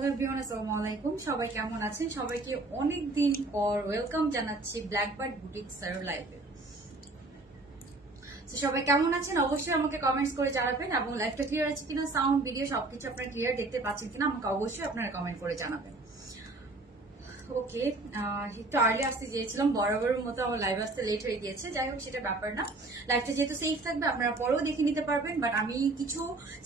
Hello everyone, আসসালামু আলাইকুম। সবাই কেমন আছেন? সবাইকে অনেক দিন পর ওয়েলকাম জানাচ্ছি ব্ল্যাকবার্ড বুটিক্সের লাইভে। সবাই কেমন আছেন অবশ্যই আমাকে কমেন্টস করে জানাবেন, এবং লাইভটা ক্লিয়ার আছে কিনা, সাউন্ড ভিডিও সবকিছু আপনারা ক্লিয়ার দেখতে পাচ্ছেন কিনা আমাকে অবশ্যই আপনারা কমেন্ট করে জানাবেন। ওকে, একটু আর্লি আসতে চেয়েছিলাম, বরাবরের মতো আমার লাইভ আসতে লেট হয়ে গিয়েছে। যাই হোক, সেটা ব্যাপার না। লাইভটা যেহেতু সেফ থাকবে আপনারা পরেও দেখে নিতে পারবেন, বাট আমি কিছু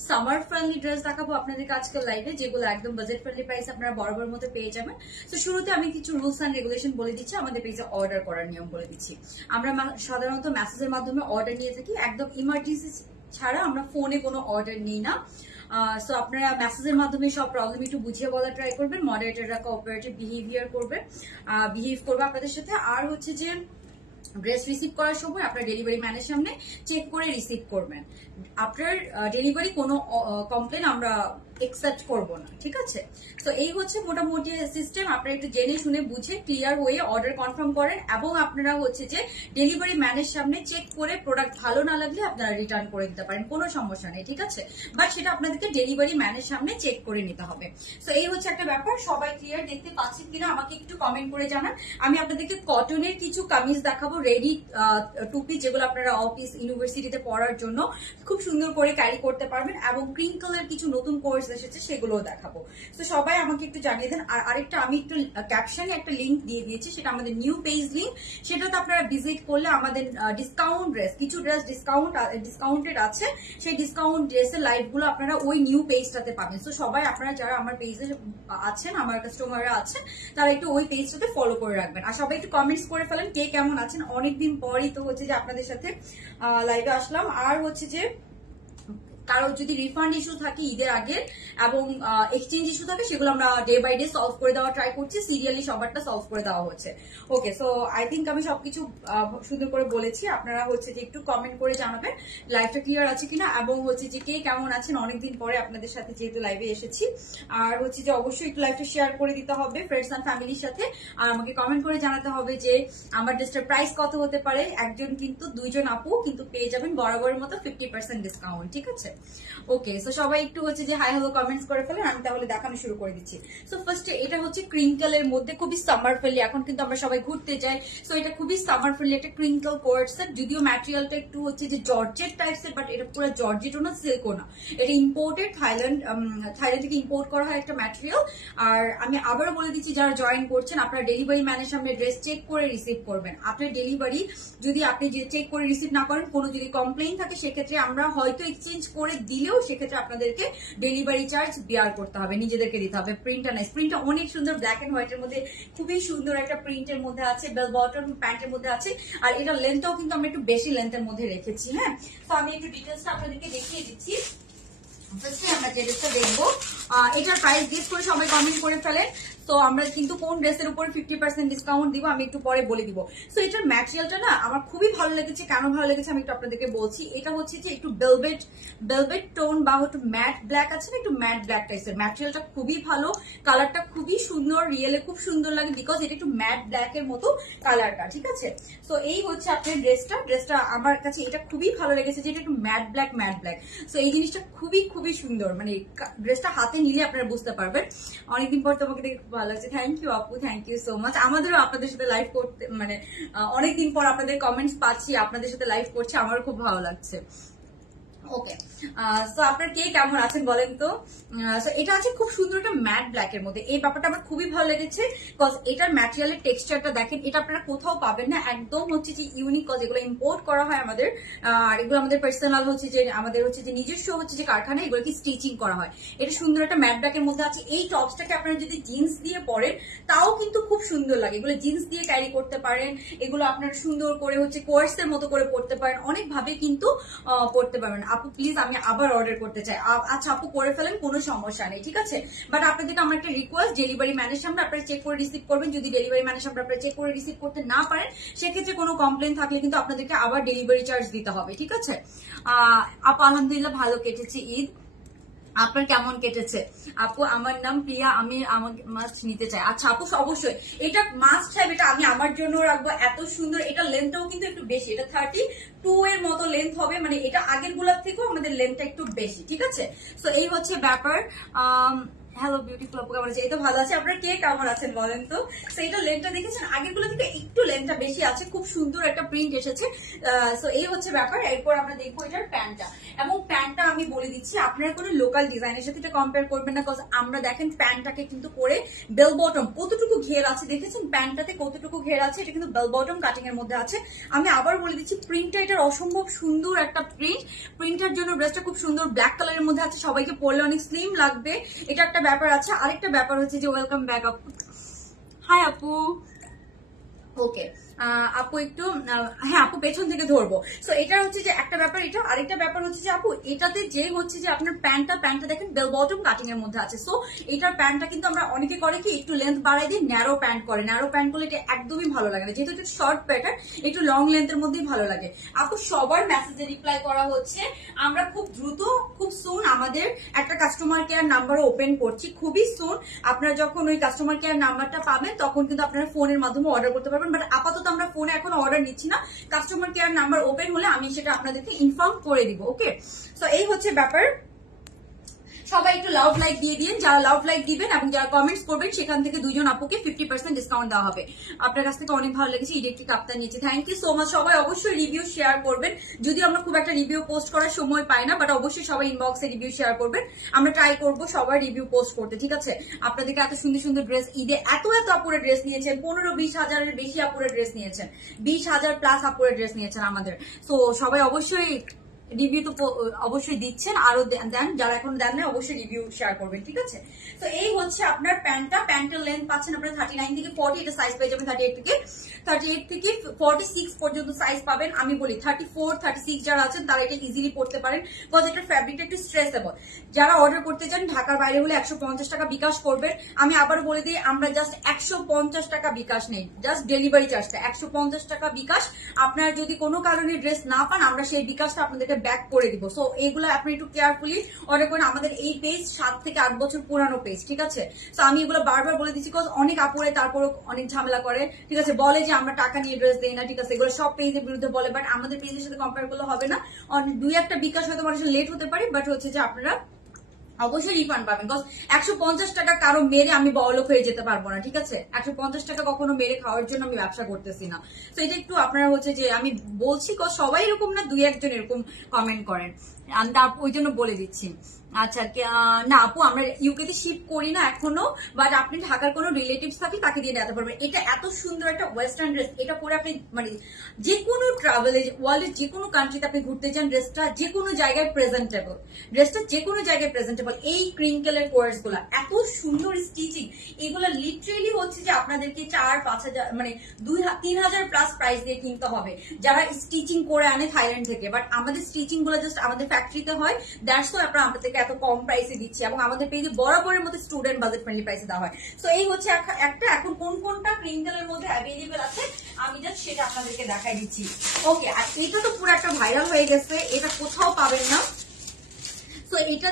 সামার ফ্রেন্ডলি ড্রেস দেখাবো আপনাদেরকে আজকের লাইভে, যেগুলো একদম বাজেট ফ্রেন্ডলি প্রাইস আপনারা বরাবরের মতো পেয়ে যাবেন। তো শুরুতে আমি কিছু রুলস অ্যান্ড রেগুলেশন বলে দিচ্ছি, আমাদের পেজে অর্ডার করার নিয়ম বলে দিচ্ছি। আমরা সাধারণত মেসেজের মাধ্যমে অর্ডার নিয়ে থাকি, একদম ইমার্জেন্সি ছাড়া আমরা ফোনে কোনো অর্ডার নিই না। সো আপনারা মেসেজের মাধ্যমে সব প্রবলেম একটু বুঝিয়ে বলা ট্রাই করবেন, মডারেটররা কোঅপারেটিভ বিহেভ করবে আপনাদের সাথে। আর হচ্ছে যে ড্রেস রিসিভ করার সময় আপনার ডেলিভারি ম্যানের সামনে চেক করে রিসিভ করবেন। আপনার ডেলিভারি কোনো কমপ্লেন আমরা একসেপ্ট করব না, ঠিক আছে? তো এই হচ্ছে মোটামুটি সিস্টেম। আপনারা একটু জেনে শুনে বুঝে ক্লিয়ার হয়ে অর্ডার কনফার্ম করেন, এবং আপনারা হচ্ছে যে ডেলিভারি ম্যানের সামনে চেক করে প্রোডাক্ট ভালো না লাগলে আপনারা রিটার্ন করে দিতে পারেন, কোনো সমস্যা নেই, ঠিক আছে? বাট সেটা আপনাদেরকে ডেলিভারি ম্যানের সামনে চেক করে নিতে হবে। তো এই হচ্ছে একটা ব্যাপার। সবাই ক্লিয়ার দেখতে পাচ্ছেন কিনা আমাকে একটু কমেন্ট করে জানান। আমি আপনাদেরকে কটনের কিছু কামিজ দেখাবো, রেডি টুপি, যেগুলো আপনারা অফিস ইউনিভার্সিটিতে পড়ার জন্য খুব সুন্দর করে ক্যারি করতে পারবেন, এবং ক্রিঙ্কলের কিছু নতুন কোর্স এসেছে সেগুলোও দেখাবো। তো সবাই আমাকে একটু জানিয়ে দেন। আর আরেকটা আমি একটু ক্যাপশনে একটা লিঙ্ক দিয়ে দিয়েছি, সেটা আমাদের নিউ পেজ লিঙ্ক। সেটাতে আপনারা ভিজিট করলে আমাদের ডিসকাউন্ট ড্রেস, কিছু ড্রেস ডিসকাউন্টেড আছে, সেই ডিসকাউন্ট ড্রেসের লাইভ গুলো আপনারা ওই নিউ পেজটাতে পাবেন। তো সবাই আপনারা যারা আমার পেজে আছেন, আমার কাস্টমাররা আছেন, তারা একটু ওই পেজটাতে ফলো করে রাখবেন। আর সবাই একটু কমেন্টস করে ফেলেন কে কেমন আছেন। অনেকদিন পরই তো হচ্ছে যে আপনাদের সাথে লাইভে আসলাম। আর হচ্ছে যে কারো যদি রিফান্ড ইস্যু থাকে ঈদের আগে এবং এক্সচেঞ্জ ইস্যু থাকে, সেগুলো আমরা ডে বাই ডে সলভ করে দেওয়া ট্রাই করছি, সিরিয়ালি সবারটা সলভ করে দেওয়া হচ্ছে। ওকে, সো আই থিঙ্ক আমি সবকিছু সুন্দর করে বলেছি। আপনারা হচ্ছে যে একটু কমেন্ট করে জানাবেন লাইভটা ক্লিয়ার আছে কিনা, এবং হচ্ছে যে কে কেমন আছেন। অনেকদিন পরে আপনাদের সাথে যেহেতু লাইভে এসেছি, আর হচ্ছে যে অবশ্যই একটু লাইভটা শেয়ার করে দিতে হবে ফ্রেন্ডস অ্যান্ড ফ্যামিলির সাথে। আর আমাকে কমেন্ট করে জানাতে হবে যে আমার ড্রেসটার প্রাইস কত হতে পারে। একজন কিন্তু দুইজন আপু কিন্তু পেয়ে যাবেন বরাবরের মতো 50% ডিসকাউন্ট, ঠিক আছে? ওকে, সো সবাই একটু হচ্ছে যে হাই হ্যালো কমেন্টস করে ফেলেন, আমি তাহলে দেখানো শুরু করে দিচ্ছি। সো ফার্স্টে এটা হচ্ছে ক্রিঙ্কলের মধ্যে খুবই সামার ফ্রেন্ডলি, এখন কিন্তু আমরা সবাই ঘুরতে যাই, সো এটা খুবই সামার ফ্রেন্ডলি একটা ক্রিঙ্কল কোট সেট। যদিও ম্যাটেরিয়ালটা একটু হচ্ছে যে জর্জেট টাইপসের, বাট এটা পুরো জর্জেটও না, সিল্কও না, এটা ইম্পোর্টেড থাইল্যান্ড থেকে ইম্পোর্ট করা হয় একটা ম্যাটেরিয়াল। আর আমি আবারও বলে দিচ্ছি, যারা জয়েন করছেন আপনারা ডেলিভারি ম্যানের সামনে ড্রেস চেক করে রিসিভ করবেন। আপনার ডেলিভারি যদি আপনি চেক করে রিসিভ না করেন, কোনো যদি কমপ্লেইন থাকে, সেক্ষেত্রে আমরা হয়তো এক্সচেঞ্জ করে দিলেও সেক্ষেত্রে আপনাদেরকে ডেলিভারি চার্জ বেয়ার করতে হবে, নিজেদেরকে দিতে হবে। প্রিন্টটা নাই, প্রিন্টটা অনেক সুন্দর, ব্ল্যাক এন্ড হোয়াইটের মধ্যে খুবই সুন্দর একটা প্রিন্টের মধ্যে আছে, বেল বটম প্যান্টের মধ্যে আছে। আর এটা লেন্থটাও কিন্তু আমরা একটু বেশি লেন্থের মধ্যে রেখেছি। হ্যাঁ, তো আমি একটু ডিটেলসটা আপনাদেরকে দেখিয়ে দিচ্ছি। ফার্স্টে আমরা যে ড্রেসটা দেখবো, এটার প্রাইস গেস করে সবাই কমেন্ট করে ফেলেন। তো আমরা কিন্তু কোন ড্রেসের উপর 50% ডিসকাউন্ট দিব আমি একটু পরে বলে দিব। সো এটার ম্যাটেরিয়ালটা না আমার খুবই ভালো লেগেছে। কেন ভালো লেগেছে আমি একটু আপনাদেরকে বলছি। এটা হচ্ছে যে একটু বেলভেট টোন বা একটু ম্যাট ব্ল্যাক আছে না, একটু ম্যাট ব্ল্যাক টাইপের। ম্যাটেরিয়ালটা খুবই ভালো, কালারটা খুবই সুন্দর, রিয়েলে খুব সুন্দর লাগে, বিকজ এটা একটু ম্যাট ব্ল্যাক এর মতো কালারটা, ঠিক আছে? সো এই হচ্ছে আপনার ড্রেসটা আমার কাছে এটা খুবই ভালো লেগেছে, যে এটা একটু ম্যাট ব্ল্যাক। সো এই জিনিসটা খুবই সুন্দর, মানে ড্রেসটা হাতে নিলে আপনারা বুঝতে পারবেন। অনেকদিন পর তোমাকে দেখে ভালো লাগছে। থ্যাংক ইউ আপু, থ্যাংক ইউ সো মাচ। আমাদেরও আপনাদের সাথে লাইভ করতে, মানে অনেকদিন পর আপনাদের কমেন্টস পাচ্ছি, আপনাদের সাথে লাইভ করছি, আমারও খুব ভালো লাগছে। ওকে, সো আপনার কে কেমন আছেন বলেন তো। এটা আছে খুব সুন্দর একটা ম্যাট ব্ল্যাক এর মধ্যে। এই ব্যাপারটা আমার খুবই ভালো লেগেছে, কজ এটার ম্যাটেরিয়ালের টেক্সচারটা দেখেন, এটা আপনারা কোথাও পাবেন না, একদম হচ্ছে যে ইউনিক, কজ এগুলো ইম্পোর্ট করা হয় আমাদের। আর এগুলো আমাদের পার্সোনাল হচ্ছে যে আমাদের হচ্ছে যে নিজস্ব হচ্ছে যে কারখানা, এগুলোকে স্টিচিং করা হয়। এটা সুন্দর একটা ম্যাট ব্ল্যাক এর মধ্যে আছে। এই টপসটাকে আপনারা যদি জিন্স দিয়ে পরেন তাও কিন্তু খুব সুন্দর লাগে। এগুলো জিন্স দিয়ে ক্যারি করতে পারেন, এগুলো আপনারা সুন্দর করে হচ্ছে কোর্সের মতো করে পড়তে পারেন, অনেকভাবে কিন্তু পড়তে পারবেন। আপু প্লিজ আমি আবার অর্ডার করতে চাই। আচ্ছা আপু করে ফেলেন, কোনো সমস্যা নেই, ঠিক আছে? বাট আপনাদেরকে আমার একটা রিকোয়েস্ট, ডেলিভারি ম্যানের সামনে আপনারা চেক করে রিসিভ করবেন। যদি ডেলিভারি ম্যানের সামনে আপনারা চেক করে রিসিভ করতে না পারেন, সেক্ষেত্রে কোনো কমপ্লেন থাকলে কিন্তু আপনাদেরকে আবার ডেলিভারি চার্জ দিতে হবে, ঠিক আছে? আপু আলহামদুলিল্লাহ ভালো কেটেছে ঈদ, আপনার কেমন কেটেছে? আপু আমার নাম প্রিয়া, আমি আমাকে মাস্ক নিতে চাই। আচ্ছা আপু অবশ্যই এটা মাস্ক চাই, এটা আমি আমার জন্য রাখবো। এত সুন্দর, এটা লেন্থটাও কিন্তু একটু বেশি, এটা 32 এর মতো লেন্থ হবে, মানে এটা আগের গুলার থেকেও আমাদের লেন্থটা একটু বেশি, ঠিক আছে? তো এই হচ্ছে ব্যাপার। হ্যালো বিউটিফুল আপু, কেমন আছে? এই তো ভালো আছে। আপনারা কে কেমন আছেন বলেন তো? তো এটা লেন্থটা দেখেছেন, আগের গুলো থেকে একটু লেন্থটা বেশি আছে, খুব সুন্দর একটা প্রিন্ট এসেছে। সো এই হচ্ছে ব্যাপার। এরপর আমরা দেখবো এটার প্যান্টটা, এবং প্যান্টটা আমি বলে দিচ্ছি আপনারা কোনো লোকাল ডিজাইনের সাথে এটা কম্পেয়ার করবেন না, কজ আমরা দেখেন প্যান্টটাকে কিন্তু করে বেল বটম কতটুকু ঘের আছে, দেখেছেন প্যান্টটাতে কতটুকু ঘের আছে, এটা কিন্তু বেল বটম কাটিং এর মধ্যে আছে। আমি আবার বলে দিচ্ছি প্রিন্টটা এটার অসম্ভব সুন্দর একটা প্রিন্টের জন্য ড্রেসটা খুব সুন্দর ব্ল্যাক কালারের মধ্যে আছে, সবাইকে পরলে অনেক স্লিম লাগবে, এটা একটা ব্যাপার আছে। আরেকটা ব্যাপার হচ্ছে যে ওয়েলকাম ব্যাক আপু। হাই আপু। ওকে আপু একটু হ্যাঁ আপু পেছন থেকে ধরবো। সো এটা হচ্ছে যে একটা ব্যাপার, এটা আরেকটা ব্যাপার হচ্ছে যে আপু এটাতে যে হচ্ছে যে আপনার প্যান্টটা দেখেন বেল বটম কাটিং এর মধ্যে আছে। সো এটার প্যান্টটা কিন্তু আমরা অনেকে করে কি একটু লেন্থ বাড়াই দিয়ে ন্যারো প্যান্ট করে, ন্যারো প্যান্ট করলে এটা একদমই ভালো লাগে না, যেহেতু একটু শর্ট প্যাটার্ন একটু লং লেন্থের মধ্যেই ভালো লাগে। আপু সবার মেসেজে রিপ্লাই করা হচ্ছে, আমরা খুব দ্রুত খুব সুন আমাদের একটা কাস্টমার কেয়ার নাম্বার ওপেন করছি, খুবই সুন। আপনারা যখন ওই কাস্টমার কেয়ার নাম্বারটা পাবেন তখন কিন্তু আপনারা ফোনের মাধ্যমে অর্ডার করতে পারবেন, বাট আপাতত আমরা ফোনে এখন অর্ডার নিচ্ছি না, কাস্টমার কেয়ার নাম্বার ওপেন হলে আমি সেটা আপনাদেরকে ইনফর্ম করে দিব। ওকে, সো এই হচ্ছে ব্যাপার। সবাই একটু লাভ লাইক দিয়ে দিন, যারা লাভ লাইক দিবেন এবং যারা কমেন্টস করবেন সেখান থেকে 2 জন আপুকে 50% ডিসকাউন্ট দেওয়া হবে। আপনার কাছ থেকে অনেক ভালো লেগেছে, ইলেকট্রিক কাপ্তান নিচে, থ্যাংক ইউ সো মাচ। সবাই অবশ্যই রিভিউ শেয়ার করবেন, যদিও আমরা খুব একটা রিভিউ পোস্ট করার সময় পাই না, বাট অবশ্যই সবাই ইনবক্সে রিভিউ শেয়ার করবেন, আমরা ট্রাই করবো সবার রিভিউ পোস্ট করতে, ঠিক আছে? আপনাদেরকে এত সুন্দর সুন্দর ড্রেস, ঈদে এত আপুরে ড্রেস নিয়েছেন, 15-20 হাজারের বেশি আপুরে ড্রেস নিয়েছেন, 20,000 প্লাস আপুরে ড্রেস নিয়েছেন আমাদের। তো সবাই অবশ্যই রিভিউ তো অবশ্যই দিচ্ছেন, আরো দেন, যারা এখন দেন না অবশ্যই রিভিউ শেয়ার করবেন, ঠিক আছে? তো এই হচ্ছে আপনার প্যান্টের লেন্থ পাচ্ছেন আপনারা 39 থেকে 40, এটা সাইজ পেয়ে যাবেন 38 থেকে 46 পর্যন্ত সাইজ পাবেন। আমি বলি 34, 36 যারা আছেন তারা এটা ইজিলি পড়তে পারেন, বিকজ এটা ফ্যাব্রিকটা একটু স্ট্রেচেবল। যারা অর্ডার করতে চান ঢাকার বাইরে হলে 150 টাকা বিকাশ করবেন। আমি আবার বলে দিই, আমরা জাস্ট 150 টাকা বিকাশ নেই, জাস্ট ডেলিভারি চার্জটা 150 টাকা বিকাশ। আপনারা যদি কোনো কারণে ড্রেস না পান, আমরা সেই বিকাশটা আপনাদেরকে ব্যাক করে দিব। সো এইগুলো আপনি একটু কেয়ারফুলি অর্ডার করেন। আমাদের এই পেজ 7 থেকে 8 বছর পুরানো পেজ, ঠিক আছে? তো আমি এগুলো বারবার বলে দিচ্ছি, বিকজ অনেক আপুরে তারপর অনেক ঝামেলা করে, ঠিক আছে? বলে যে আমরা টাকা নিয়ে ড্রেস দেই না, ঠিক আছে? এগুলো সব পেজের বিরুদ্ধে বলে, বাট আমাদের পেজের সাথে কম্পেয়ার করলে হবে না। 2-1টা বিকাশ হয়তো মানুষের লেট হতে পারে, বাট হচ্ছে যে আপনারা অবশ্যই রিফান্ড পাবেন, বিকজ 150 টাকা কারো মেরে আমি বড়লোক হয়ে যেতে পারবো না, ঠিক আছে? 150 টাকা কখনো মেরে খাওয়ার জন্য আমি ব্যবসা করতেছি না। তো এটা একটু আপনারা হচ্ছে যে আমি বলছি, সবাই এরকম না, 2-1 জন এরকম কমেন্ট করেন, আমি ওই জন্য বলে দিচ্ছি। আচ্ছা না আপু, আমরা ইউকে তে শিপ করি না এখনো, বাট আপনি ঢাকার কোনো রিলেটিভস থাকলে তাকে দিয়ে নিতে পারবেন। এটা এত সুন্দর একটা ওয়েস্টার্ন ড্রেস, এটা পরে আপনি মানে যে কোনো ট্রাভেলে ওয়ার্ল্ডের যে কোনো কান্ট্রিতে আপনি ঘুরতে যান, ড্রেসটা যে কোনো জায়গায় প্রেজেন্টেবল, এই ক্রিঙ্কেলের কোয়ার্স গুলা এত সুন্দর স্টিচিং, এগুলা লিটারেলি হচ্ছে যে আপনাদেরকে 4-5 হাজার মানে 2-3 হাজার প্লাস প্রাইস দিয়ে কিনতে হবে যারা স্টিচিং করে আনে থাইল্যান্ড থেকে, বাট আমাদের স্টিচিং গুলো জাস্ট আমাদের ফ্যাক্টরিতে হয়, দ্যাটস ওয়াই আপনারা আমাদেরকে এত কম প্রাইসে দিচ্ছি, এবং আমাদের পেজে বরাবরের মধ্যে স্টুডেন্ট বাজেট ফ্রেন্ডলি প্রাইসে দেওয়া হয়। সো এই হচ্ছে একটা, এখন কোনটা ক্রিঙ্কেলের মধ্যে অ্যাভেলেবেল আছে আমি জাস্ট সেটা আপনাদেরকে দেখাই দিচ্ছি। ওকে, আর এটা তো পুরো একটা ভাইরাল হয়ে গেছে, এটা কোথাও পাবেন না। তো এটা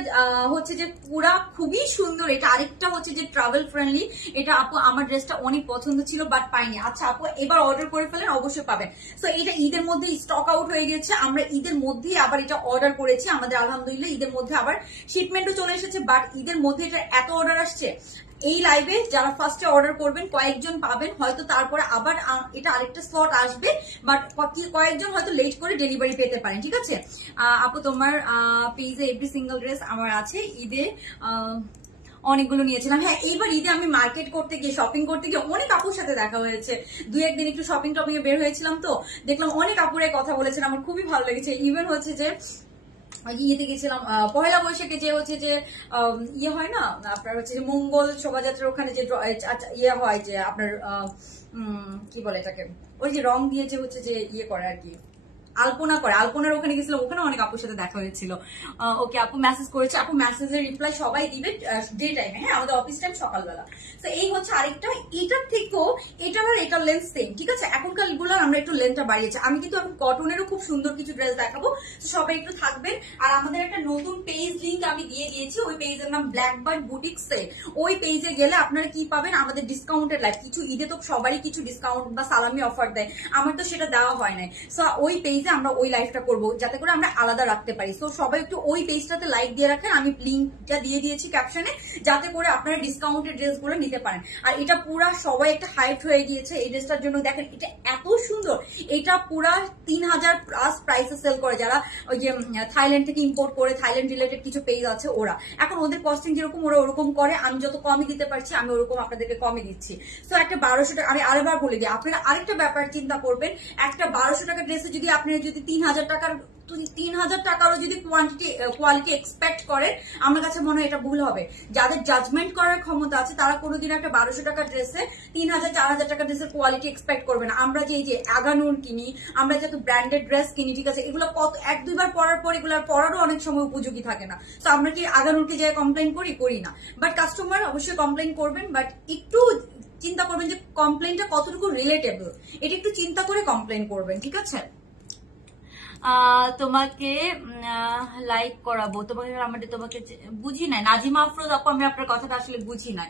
হচ্ছে যে পুরা খুবই সুন্দর, এটা আরেকটা হচ্ছে যে ট্রাভেল ফ্রেন্ডলি। এটা আপু আমার ড্রেসটা অনেক পছন্দ ছিল বাট পাইনি। আচ্ছা আপু এবার অর্ডার করে ফেলেন, অবশ্যই পাবেন। তো এটা ঈদের মধ্যে স্টক আউট হয়ে গেছে, আমরা ঈদের মধ্যেই আবার এটা অর্ডার করেছি, আমাদের আলহামদুলিল্লাহ ঈদের মধ্যে আবার শিপমেন্টও চলে এসেছে, বাট ঈদের মধ্যে এটা এত অর্ডার আসছে, এই লাইভে যারা ফার্স্টে অর্ডার করবেন কয়েকজন পাবেন, হয়তো তারপরে আবার এটা আরেকটা স্লট আসবে, বাট কয়েকজন হয়তো লেট করে ডেলিভারি পেতে পারেন, ঠিক আছে? আপু তোমার পেজে এভরি সিঙ্গেল ড্রেস আমার আছে, ঈদে অনেকগুলো নিয়েছিলাম। হ্যাঁ, এইবার ঈদে আমি মার্কেট করতে গিয়ে শপিং করতে গিয়ে অনেক আপুর সাথে দেখা হয়েছে, 2-1 দিন একটু শপিং টপিং এ বের হয়েছিলাম, তো দেখলাম অনেক আপুরে কথা বলেছেন, আমার খুবই ভালো লেগেছে। ইভেন হচ্ছে যে ইয়েতে গেছিলাম পয়লা বৈশাখে, যে হচ্ছে যে ইয়ে হয় না আপনার হচ্ছে যে মঙ্গল শোভাযাত্রার ওখানে যে ইয়ে হয় যে আপনার কি বলে এটাকে, ওই যে রং দিয়ে যে হচ্ছে যে ইয়ে করে আর কি, আলপনা করে, আলপনার ওখানে গেছিলাম, ওখানে অনেক আপুর সাথে দেখা হয়েছিল। ওকে, আপু মেসেজ করেছে, আপু মেসেজের রিপ্লাই সবাই দিবে ডে টাইমে, হ্যাঁ আমাদের অফিস টাইম সকালবেলা। তো এই হচ্ছে আরেকটা, এটার থেকেও এটার আর এটার লেন্থ সেম, ঠিক আছে? এখনকার গুলো আমরা একটু লেন্থটা বাড়িয়েছি। আমি কিন্তু এখন কটনেরও খুব সুন্দর কিছু ড্রেস দেখাবো, সবাই একটু থাকবেন। আর আমাদের একটা নতুন পেজ লিঙ্ক আমি দিয়ে দিয়েছি, ওই পেজের নাম ব্ল্যাকবার্ড বুটিক সেল। ওই পেজে গেলে আপনারা কি পাবেন, আমাদের ডিসকাউন্টের লাইভ, কিছু ঈদে তো সবারই কিছু ডিসকাউন্ট বা সালামি অফার দেয়, আমার তো সেটা দেওয়া হয় নাই। সো ওই পেজ পেজে আমরা ওই লাইভটা করবো, যাতে করে আমরা আলাদা রাখতে পারি। তো সবাই একটু ওই পেজটাতে লাইক দিয়ে রাখেন, আমি লিঙ্কটা দিয়ে দিয়েছি ক্যাপশনে, যাতে করে আপনারা ডিসকাউন্টেড ড্রেসগুলো নিতে পারেন। আর এটা পুরা সবাই একটা হাইট হয়ে গিয়েছে এই ড্রেসটার জন্য। দেখেন এটা এত সুন্দর, এটা পুরা 3000 প্লাস প্রাইসে সেল করে যারা ওই যে থাইল্যান্ড থেকে ইম্পোর্ট করে, থাইল্যান্ড রিলেটেড কিছু পেজ আছে ওরা। এখন ওদের কস্টিং যেরকম ওরা ওরকম করে, আমি যত কমই দিতে পারছি আমি ওরকম আপনাদেরকে কমে দিচ্ছি। তো একটা 1200 টাকা, আমি আরেকবার বলে দিই, আপনারা আরেকটা ব্যাপার চিন্তা করবেন, একটা 1200 টাকা ড্রেসে যদি আপনারা যদি 3000 টাকারও যদি কোয়ালিটি এক্সপেক্ট করেন, আমার কাছে মনে হয় এটা ভুল হবে। যাদের জাজমেন্ট করার ক্ষমতা আছে তারা কোনোদিন একটা 1200 টাকার ড্রেসে 3000-4000 টাকার ড্রেসের কোয়ালিটি এক্সপেক্ট করবে না। আমরা যে এই যে আগানুর কিনি, আমরা যত ব্র্যান্ডেড ড্রেস কিনি, ঠিক আছে, এগুলো কত 1-2 বার পরার পর এগুলো পরারও অনেক সময় উপযোগী থাকে না। তো আমরা কি আগানুরকে যে কমপ্লেন করি না, বাট কাস্টমার অবশ্যই কমপ্লেন করবেন, বাট একটু চিন্তা করবেন যে কমপ্লেনটা কতটুকু রিলেটেবল, এটা একটু চিন্তা করে কমপ্লেন করবেন, ঠিক আছে। তোমাকে লাইক করাবো, তোমাকে নাম্বারটা, তোমাকে বুঝি নাই নাজিমা আফরোজ আপু, আমি আপনার কথাটা আসলে বুঝি নাই।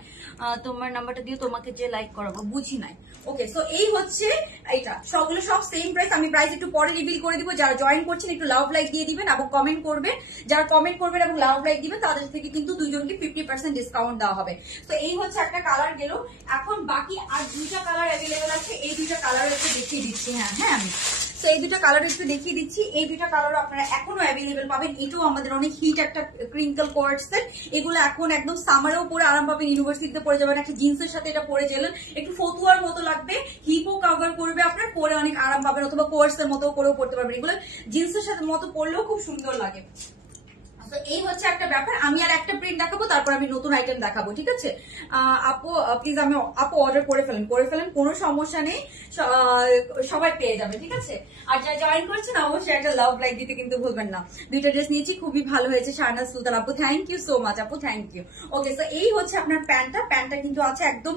তোমার নাম্বারটা দিয়ে তোমাকে যে লাইক করাবো, বুঝি নাই। ওকে, সো এই হচ্ছে এইটা, সবগুলো সব সেম প্রাইস। আমি প্রাইস একটু পরে রিভিল করে দিব। যারা জয়েন করছেন একটু লাভ লাইক দিয়ে দিবেন এবং কমেন্ট করবেন। যারা কমেন্ট করবেন এবং লাভ লাইক দিবেন তাদের থেকে কিন্তু দুইজনকে 50% ডিসকাউন্ট দেওয়া হবে। তো এই হচ্ছে একটা কালার গেল। এখন বাকি আর 2টা কালার অ্যাভেলেবেল আছে, এই 2টা কালার একটু দেখিয়ে দিচ্ছি। হ্যাঁ আমি তো এই 2টা কালার একটু দেখিয়ে দিচ্ছি। এই 2টা কালারও আপনারা এখনো অ্যাভেলেবেল পাবেন। এটাও আমাদের অনেক হিট একটা ক্রিঙ্কল কোয়ার্ড সেট। এগুলো এখন একদম সামারেও পরে আরাম পাবেন, ইউনিভার্সিটিতে পরে যাবেন, একটা জিন্সের সাথে এটা পরে গেলেন একটু ফতুয়ার মতো লাগবে, হিপও কভার করবে, আপনার পরে অনেক আরাম পাবেন, অথবা কোয়ার্ডসের মতো করেও পড়তে পারবেন। এগুলো জিন্সের সাথে মতো পরলেও খুব সুন্দর লাগে। তো এই হচ্ছে একটা ব্যাপার। আমি আর একটা প্রিন্ট দেখাবো, তারপর আমি নতুন আইটেম দেখাবো, ঠিক আছে। আপু প্লিজ, আমি আপু অর্ডার করে ফেলেন, কোনো সমস্যা নেই, সবাই পেয়ে যাবে, ঠিক আছে। আর যারা জয়েন করছেন অবশ্যই একটা লাভ লাইক দিতে কিন্তু ভুলবেন না। 2টা ড্রেস নিয়েছি, খুবই ভালো হয়েছে। শাহনাজ সুলতান আপু, থ্যাংক ইউ সো মাচ আপু, থ্যাংক ইউ। ওকে, তো এই হচ্ছে আপনার প্যান্টটা কিন্তু আছে একদম,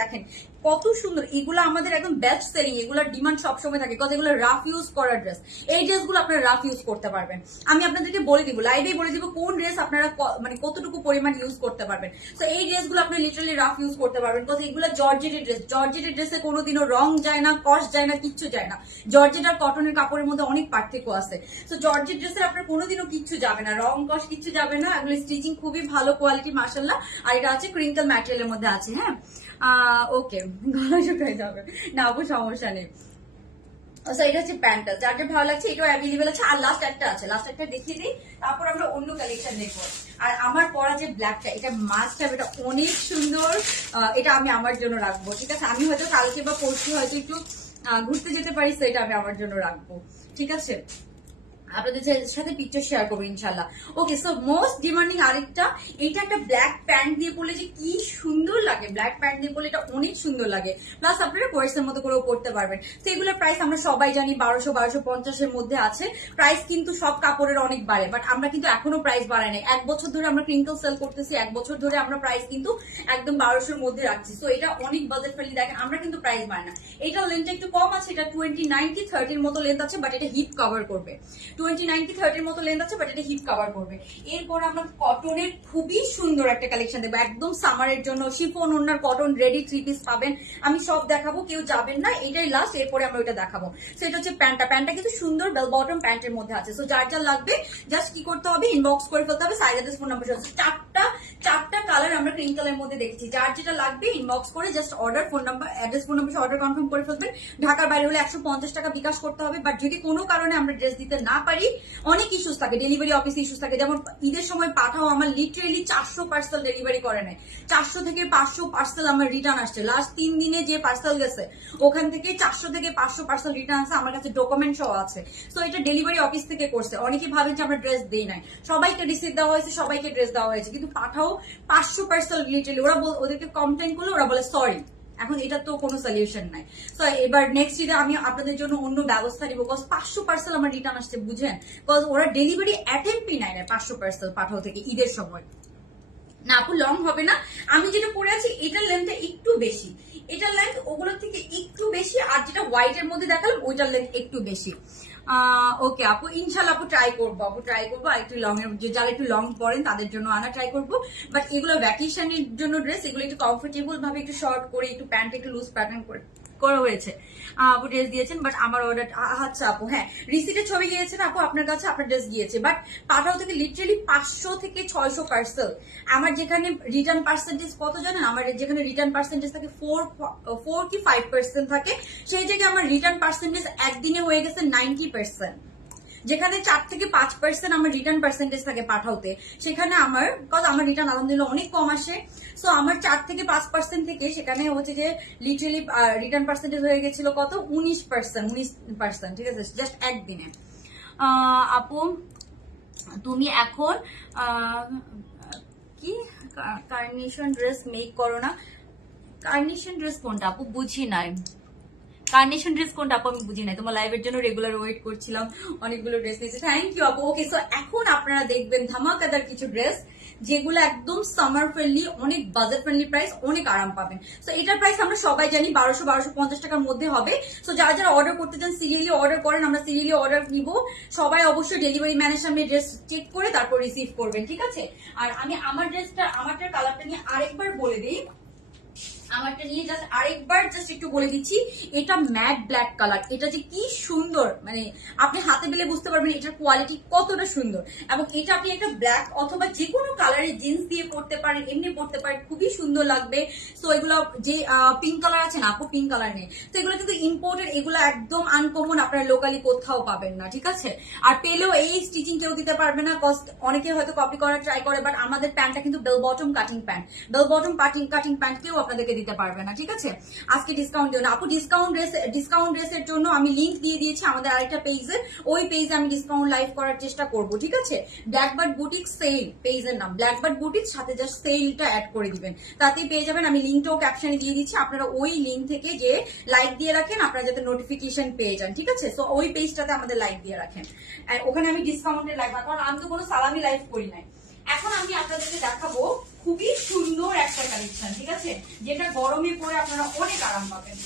দেখেন কত সুন্দর। এগুলো আমাদের একদম বেস্ট সেলিং, এগুলোর ডিমান্ড সবসময় থাকে, কত এগুলো রাফ ইউজ করার ড্রেস। এই ড্রেসগুলো আপনারা রাফ ইউজ করতে পারবেন। আমি আপনাদেরকে বলে দিব, লাইভে বলে দিব কোন ড্রেস আপনারা মানে কতটুকু পরিমাণ ইউজ করতে পারবেন। তো এই ড্রেসগুলো আপনি লিটারালি রাফ ইউজ করতে পারবেন, বিকজ এগুলো জর্জেটের ড্রেস। জর্জেটের ড্রেসে কোনোদিনও রং যায় না, কস যায় না, কিচ্ছু যায় না। জর্জেট আর কটনের কাপড়ের মধ্যে অনেক পার্থক্য আছে। তো জর্জেট ড্রেসের আপনার কোনোদিনও কিচ্ছু যাবে না, রং কস কিচ্ছু যাবে না। এগুলো স্টিচিং খুবই ভালো কোয়ালিটি মাশাআল্লাহ। আর এটা আছে ক্রিঙ্কল ম্যাটেরিয়ালের মধ্যে আছে। হ্যাঁ, ওকে, গলা শুকায় যাবে না আপু, সমস্যা নেই। এটা হচ্ছে প্যান্টটা, যার যা ভালো লাগছে এটাও অ্যাভেলেবেল আছে। আর লাস্ট একটা দেখিয়ে দিই, তারপর আমরা অন্য কালেকশন দেখবো। আর আমার পরা যে ব্ল্যাকটা, এটা মাস্ট হবে, এটা অনেক সুন্দর। এটা আমি আমার জন্য রাখবো, ঠিক আছে। আমি হয়তো কালকে বা পরশু হয়তো একটু ঘুরতে যেতে পারি, তো এটা আমি আমার জন্য রাখবো, ঠিক আছে। আপনাদের সাথে পিকচার শেয়ার করবো ইনশাল্লাহ। ওকে, সো মোস্ট ডিমান্ডিং আরেকটা, এটা একটা ব্ল্যাক প্যান্ট দিয়ে পরলে যে কি সুন্দর লাগে, ব্ল্যাক প্যান্ট দিয়ে পরলে এটা অনেক সুন্দর লাগে। প্লাস আপনারা কোর্সের মতো করেও পড়তে পারবেন। তো এগুলোর প্রাইস আমরা সবাই জানি 1200-1250 মধ্যে আছে। প্রাইস কিন্তু সব কাপড়ের অনেক বাড়ে, বাট আমরা কিন্তু এখনো প্রাইস বাড়াই নাই। 1 বছর ধরে আমরা ক্রিঙ্কল সেল করতেছি, 1 বছর ধরে আমরা প্রাইস কিন্তু একদম 1200 মধ্যে রাখছি। তো এটা অনেক বাজেট ফ্রেন্ডলি, দেখেন আমরা কিন্তু প্রাইস বাড়াই না। এটা লেন্থ একটু কম আছে, এটা 29-30 মতো লেন্থ আছে, বাট এটা হিপ কভার করবে। 29-30 মতো লেন্থ আছে, বাট এটা হিপ কভার করবে। এরপর আমরা কটনের খুবই সুন্দর একটা কালেকশন দেখবো, একদম সামারের জন্য। শিফন ওনার কটন রেডি 3 পিস পাবেন, আমি সব দেখাবো, কেউ যাবেন না, এটাই লাস্ট, এরপরে আমরা ওইটা দেখাবো। সেটা হচ্ছে প্যান্টটা কিন্তু সুন্দর বেল বটম প্যান্টের মধ্যে আছে। সো যার যার লাগবে জাস্ট কি করতে হবে, ইনবক্স করে ফেলতে হবে। সাইড ফোন নাম্বার, চারটা কালার আমরা ক্রিঙ্কলের মধ্যে দেখেছি। যার যেটা লাগবে ইনবক্স করে just order, phone number, address, phone number order confirm করে ফেলবেন। ঢাকার বাইরে হলে 150 টাকা বিকাশ করতে হবে। বাট যদি কোনো কারণে আমরা ড্রেস দিতে না পারি, অনেক ইস্যুস থাকে, ডেলিভারি অফিসে ইস্যুস থাকে। যেমন ঈদের সময় পাঠাও আমার লিটারেলি 400 পার্সেল ডেলিভারি করে নেয়, 400 থেকে 500 পার্সেল আমার রিটার্ন আসছে। লাস্ট 3 দিনে যে পার্সেল গেছে ওখান থেকে 400 থেকে 500 পার্সেল রিটার্ন আসছে, আমার কাছে ডকুমেন্ট সহ আছে। সো এটা ডেলিভারি অফিস থেকে করছে। অনেকে ভাবেন যে আমরা ড্রেস দেই নাই, সবাইকে রিসিভ দেওয়া হয়েছে, সবাইকে ড্রেস দেওয়া হয়েছে, কিন্তু পাঠাও 500 পার্সেল লিটারেলি। ওদেরকে কমপ্লেন করলে ওরা বলে সরি। এখন এটা তো কোনো সলিউশন নাই। তো এবার নেক্সট ঈদে আমি আপনাদের জন্য অন্য ব্যবস্থা নিব, বিকজ 500 পার্সেল আমার রিটার্ন আসছে, বুঝেন, বিকজ ওরা ডেলিভারি অ্যাটেম্পই নেয় না 500 পার্সেল পাঠাও থেকে ঈদের সময়। না আপু লং হবে না, আমি যেটা পরে আছি এটার লেন্থটা একটু বেশি, এটার লেন্থ ওগুলোর থেকে একটু বেশি, আর যেটা হোয়াইট এর মধ্যে দেখালাম ওইটার লেন্থ একটু বেশি। ওকে আপু, ইনশাল্লাহ আপু ট্রাই করবো, আর একটু লং এর, যারা একটু লং পরেন তাদের জন্য আনা ট্রাই করবো। বাট এগুলো ভ্যাকেশনের জন্য ড্রেস, এগুলো একটু কমফোর্টেবল ভাবে একটু শর্ট করে, একটু প্যান্ট একটু লুজ প্যাটার্ন করে করে হয়েছে, আপু ড্রেস দিয়েছেন, বাট আমার অর্ডার, আচ্ছা আপু হ্যাঁ রিসিটের ছবি গিয়েছেন আপু আপনার কাছে, আপনার ড্রেস গিয়েছে, বাট পাঠাও থেকে লিটারেলি 500 থেকে 600 পার্সেল। আমার যেখানে রিটার্ন পার্সেন্টেজ কত জানেন, আমার যেখানে রিটার্ন পার্সেন্টেজ থাকে 4 কি 5% থাকে, সেই জায়গায় আমার রিটার্ন পার্সেন্টেজ একদিনে হয়ে গেছে 90%। যেখানে 4 থেকে 5% আমার রিটার্ন পার্সেন্টেজ থাকে পাঠাওতে, সেখানে আমার আমার রিটার্ন আলহামদুলিল্লাহ অনেক কম আসে। সো আমার 4 থেকে 5% থেকে সেখানে হচ্ছে যে লিটারেলি রিটার্ন পার্সেন্টেজ হয়ে গেছিল কত, 19%, ঠিক আছে, জাস্ট একদিনে। আপু তুমি এখন কি কার্নেশন ড্রেস মেক করো না? কার্নেশন ড্রেস কোনটা আপু বুঝি নাই, কার্নেশন ড্রেস কোনটা আপু আমি বুঝি নাই, তোমার লাইভের জন্য রেগুলার ওয়েট করছিলাম, অনেকগুলো ড্রেস নিয়েছি, থ্যাংক ইউ আপু। ওকে, সো এখন আপনারা দেখবেন ধামাকাদার কিছু ড্রেস যেগুলো একদম সামার ফ্রেন্ডলি, অনেক বাজেট ফ্রেন্ডলি প্রাইস, অনেক আরাম পাবেন। সো এটার প্রাইস আমরা সবাই জানি 1250 টাকার মধ্যে হবে। সো যারা যারা অর্ডার করতে চান সিরিয়ালি অর্ডার করেন, আমরা সিরিয়ালি অর্ডার নিব। সবাই অবশ্যই ডেলিভারি ম্যানের সামনে ড্রেস চেক করে তারপর রিসিভ করবেন, ঠিক আছে। আর আমি আমার ড্রেসটা, আমারটার কালারটা নিয়ে আরেকবার বলে দিই, আমারটা নিয়ে জাস্ট আরেকবার জাস্ট একটু বলে দিচ্ছি, এটা ম্যাট ব্ল্যাক কালার, এটা যে কি সুন্দর, মানে আপনি হাতে পেলে বুঝতে পারবেন এটার কোয়ালিটি কতটা সুন্দর। এবং এটা আপনি একটা ব্ল্যাক অথবা যে কোনো কালারের জিন্স দিয়ে পরতে পারেন, এমনি পরতে পারেন, খুবই সুন্দর লাগবে। তো এগুলো যে পিঙ্ক কালার আছে না আপু, পিঙ্ক কালার নেই, তো এগুলো কিন্তু ইম্পোর্টেড, এগুলো একদম আনকমন, আপনারা লোকালি কোথাও পাবেন না, ঠিক আছে। আর পেলেও এই স্টিচিং কেউ দিতে পারবে না, কস্ট অনেকে হয়তো কপি করার ট্রাই করে, বাট আমাদের প্যান্টটা কিন্তু bell bottom cutting pant, bell bottom cutting pant কেউ আপনাদেরকে দিতে পারবে না, ঠিক আছে। আজকে ডিসকাউন্ট দিও না আপু, ডিসকাউন্ট ড্রেসের জন্য আমি লিংক দিয়ে দিয়েছি আমাদের আরেকটা পেজে, ওই পেজে আমি ডিসকাউন্ট লাইভ করার চেষ্টা করব, ঠিক আছে। ব্ল্যাকবার্ড বুটিক সেল পেজের নাম, ব্ল্যাকবার্ড বুটিক, সাথে জাস্ট সেলটা অ্যাড করে দিবেন, তাতেই পেয়ে যাবেন। আমি লিঙ্কটাও ক্যাপশনে দিয়ে দিচ্ছি, আপনারা ওই লিঙ্ক থেকে যে লাইক দিয়ে রাখেন, আপনারা যাতে নোটিফিকেশন পেয়ে যান, ঠিক আছে। সো ওই পেজটাতে আমাদের লাইক দিয়ে রাখেন, ওখানে আমি ডিসকাউন্টের লাইভ, কারণ আমি তো কোনো সালামি লাইভ করি নাই। এখন আমি আপনাদেরকে দেখাবো খুবই সুন্দর একটা কালেকশন, ঠিক আছে, যেটা গরমে পরে আপনারা অনেক আরাম পাবেন।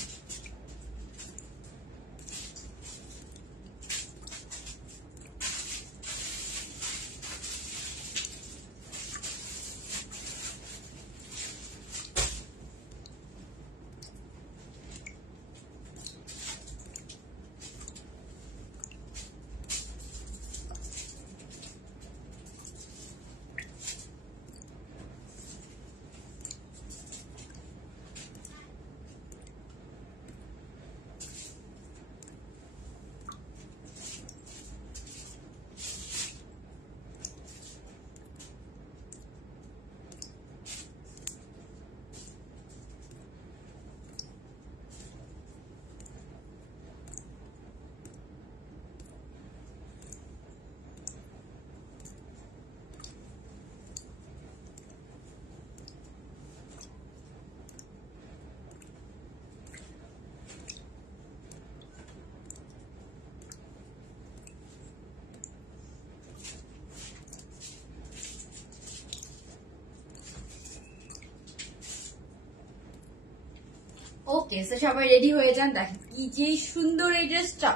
ওকে, সবাই রেডি হয়ে যান, দেখেন কি যে সুন্দর এই ড্রেসটা,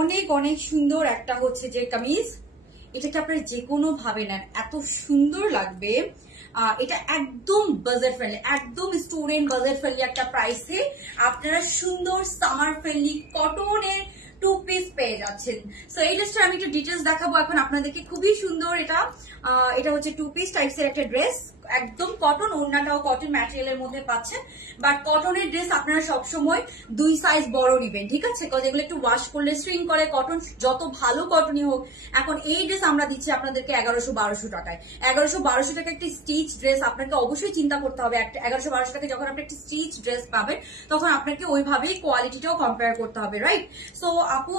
অনেক অনেক সুন্দর একটা হচ্ছে যে কামিজ, এটাকে আপনারা যে কোনো ভাবে নেন এত সুন্দর লাগবে। এটা একদম বাজেট ফ্রেন্ডলি, একদম স্টুডেন্ট বাজেট ফ্রেন্ডলি একটা প্রাইসে আপনারা সুন্দর সামার ফ্রেন্ডলি কটনের 2 পিস পেয়ে যাচ্ছেন। সো এই ড্রেসটা আমি একটু ডিটেলস দেখাবো এখন আপনাদেরকে, খুবই সুন্দর। এটা হচ্ছে 2 পিস টাইপসের একটা ড্রেস, একদম কটন, ওড়নাটাও কটন ম্যাটেরিয়ালের মধ্যে পাচ্ছেন। বাট কটনের ড্রেস আপনারা সবসময় 2 সাইজ বড় নিবেন, ঠিক আছে, কারণ এগুলো একটু ওয়াশ করলে স্ট্রিং করে, কটন যত ভালো কটনই হোক। এখন এই ড্রেস আমরা দিচ্ছি আপনাদেরকে 1100-1200 টাকায়। 1100-1200 টাকা একটা স্টিচ ড্রেস, আপনাকে অবশ্যই চিন্তা করতে হবে, একটা 1100-1200 টাকায় যখন আপনি একটা স্টিচ ড্রেস পাবেন তখন আপনাকে ওইভাবেই কোয়ালিটিটাও কম্পেয়ার করতে হবে, রাইট। সো আপু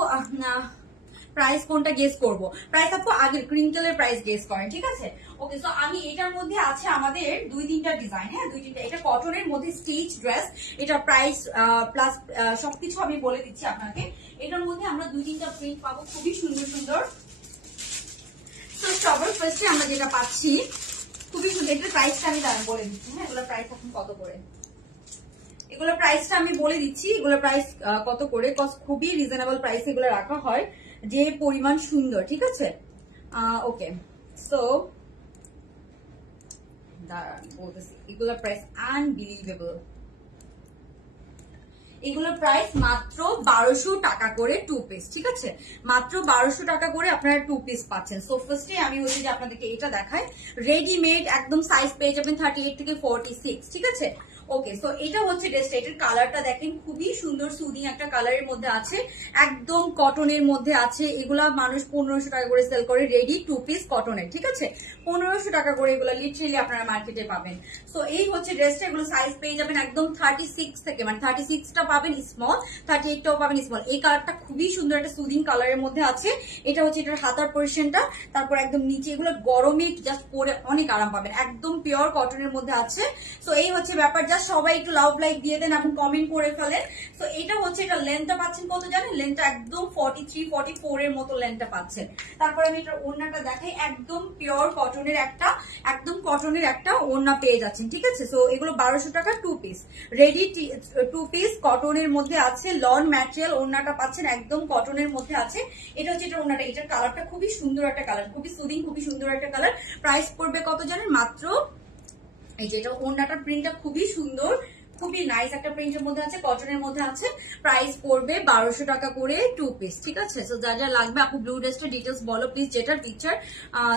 প্রাইস কোনটা গেস করব, প্রাইস আপু আগের ক্রিঙ্কেলের প্রাইস গেস করেন, ঠিক আছে। ওকে, সো আমি এটার মধ্যে আছে আমাদের 2-3টা ডিজাইন, হ্যাঁ 2-3টা, এটা কটনের মধ্যে স্টিচ ড্রেস, এটা প্রাইস প্লাস সবকিছু আমি বলে দিচ্ছি আপনাকে। এটার মধ্যে আমরা 2-3টা প্রিন্ট পাবো, খুবই সুন্দর সুন্দর। তো সবার ফার্স্টে আমরা যেটা পাচ্ছি খুবই সুন্দর, এটার প্রাইসটা আমি বলে দিচ্ছি, হ্যাঁ এগুলোর প্রাইস এখন কত করে, এগুলোর প্রাইসটা আমি বলে দিচ্ছি, এগুলোর প্রাইস কত করে, খুবই রিজনেবল প্রাইস এগুলো রাখা হয়, যে পরিমাণ সুন্দর, ঠিক আছে। ওকে, সো বলতেছি এগুলোর প্রাইস আনবিলিভেবল, এগুলোর প্রাইস মাত্র 1200 টাকা করে 2 পিস, ঠিক আছে? মাত্র 1200 টাকা করে আপনারা 2 পিস পাচ্ছেন। সো ফার্স্টে আমি হচ্ছে যে আপনাদেরকে এটা দেখাই, রেডিমেড একদম সাইজ পেয়ে যাবেন 38 থেকে 46, ঠিক আছে? ওকে, সো এটা হচ্ছে ড্রেসটা, এটার কালারটা দেখেন খুবই সুন্দর সুদিং একটা কালারের মধ্যে আছে, একদম কটনের মধ্যে আছে। এগুলা মানুষ 1500 টাকা করে সেল করে, রেডি 2 পিস কটনের, ঠিক আছে? 1500 টাকা করে এগুলো লিটারেলি আপনারা মার্কেটে পাবেন। সো এই হচ্ছে ড্রেসটা, এগুলো সাইজ পেয়ে যাবেন একদম 36 থেকে, মানে 36টা পাবেন স্মল, 38টাও পাবেন স্মল। এই কালারটা খুবই সুন্দর একটা সুদিং কালারের মধ্যে আছে। এটা হচ্ছে এটার হাতার পোরশনটা, তারপর একদম নিচে এগুলো গরমে জাস্ট পরে অনেক আরাম পাবেন, একদম পিওর কটনের মধ্যে আছে। সো এই হচ্ছে ব্যাপার, জাস্ট সবাই একটু লাভ লাইক দিয়ে দেন এবং কমেন্ট করে ফেলেন। সো এটা হচ্ছে, এটা লেন্থটা পাচ্ছেন কত জানেন? লেন্থটা একদম 43 44 এর মতো লেন্থটা পাচ্ছেন। তারপর আমি এটার ওড়নাটা দেখাই, একদম পিওর কটনের একটা, একদম কটনের একটা ওড়না পেয়ে যাচ্ছেন, ঠিক আছে? সো এগুলো 1200 টাকা 2 পিস, রেডি 2 পিস কটনের মধ্যে আছে, লন ম্যাটেরিয়াল। ওড়নাটা পাচ্ছেন একদম কটনের মধ্যে আছে। এটা হচ্ছে এটা ওড়নাটা, এটার কালারটা খুবই সুন্দর একটা কালার, খুবই সুদিং, খুবই সুন্দর একটা কালার। প্রাইস পড়বে কত জানেন? মাত্র, এই যে এটা ওড়নাটার প্রিন্টটা খুবই সুন্দর, খুবই নাইস একটা প্রিন্টের মধ্যে আছে, কটনের মধ্যে আছে। প্রাইস পড়বে 1200 টাকা করে 2 পিস, ঠিক আছে? সো যা যা লাগবে আপু ব্লু ড্রেসটার ডিটেলস বলো প্লিজ, যেটার পিকচার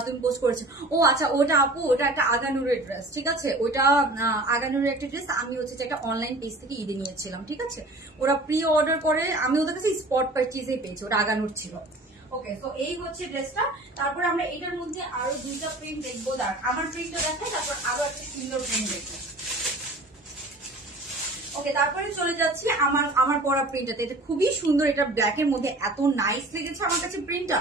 তুমি পোস্ট করেছো। ও আচ্ছা, ওটা আপু ওটা একটা আগানুরের ড্রেস, ঠিক আছে? ওইটা আগানুরের একটা ড্রেস, আমি হচ্ছে একটা অনলাইন পেজ থেকে ঈদে নিয়েছিলাম, ঠিক আছে? ওরা প্রি অর্ডার করে, আমি ওদের কাছে স্পট পারচেজে পেয়েছি, ওটা আগানুর ছিল। ওকে, তো এই হচ্ছে ড্রেসটা। তারপর আমরা এটার মধ্যে আরো দুইটা প্রিন্ট দেখবো, আমার প্রিন্টটা দেখাই, তারপর আরো একটা সুন্দর প্রিন্ট দেখবো। ওকে, তারপরে চলে যাচ্ছি আমার পরা প্রিন্টটাতে। এটা খুবই সুন্দর, এটা ব্ল্যাক এর মধ্যে এত নাইস লেগেছে আমার কাছে প্রিন্টটা,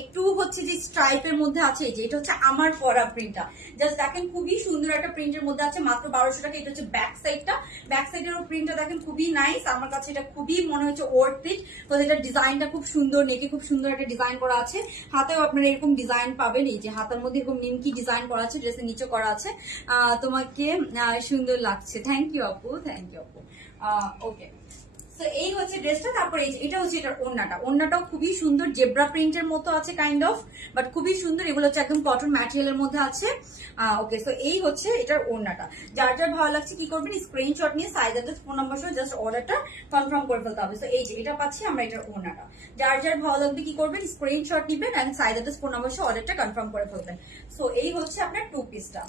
একটু হচ্ছে যে স্ট্রাইপের মধ্যে আছে। যে এটা হচ্ছে আমার পরা প্রিন্টটা, জাস্ট দেখেন খুবই সুন্দর একটা প্রিন্টের মধ্যে আছে, মাত্র 1200 টাকা। এটা হচ্ছে ব্যাক সাইডটা, ব্যাক সাইডের প্রিন্টটা দেখেন খুবই নাইস, আমার কাছে এটা খুবই মনে হচ্ছে ওয়ার্থ ইট। তো এটা ডিজাইনটা খুব সুন্দর, নেকে খুব সুন্দর একটা ডিজাইন করা আছে, হাতেও আপনারা এরকম ডিজাইন পাবেন। এই যে হাতের মধ্যে এরকম নিমকি ডিজাইন করা আছে, ড্রেসের নিচে করা আছে। তোমাকে সুন্দর লাগছে, থ্যাংক ইউ আপু, থ্যাংক ইউ আপু। ওকে, তো এই হচ্ছে ড্রেসটা। তারপরে এটা হচ্ছে এটার ওড়নাটা, ওড়নাটাও খুবই সুন্দর, জেব্রা প্রিন্টের মতো আছে কাইন্ড অফ, বাট খুবই সুন্দর। এগুলো হচ্ছে একদম কটন ম্যাটেরিয়ালের মধ্যে আছে। ওকে, তো এই হচ্ছে এটার ওড়নাটা। যার যার ভালো লাগছে কি করবেন, স্ক্রিনশট নিয়ে সাইজ অ্যাড্রেস ফোন নাম্বার সহ জাস্ট অর্ডারটা কনফার্ম করে ফেলতে হবে। তো এই যে এটা পাচ্ছি আমরা, এটার ওড়নাটা। যার যার ভালো লাগবে কি করবেন, স্ক্রিনশট নিবেন and size address phone number সহ অর্ডারটা কনফার্ম করে ফেলবেন। সো এই হচ্ছে আপনার 2 পিসটা।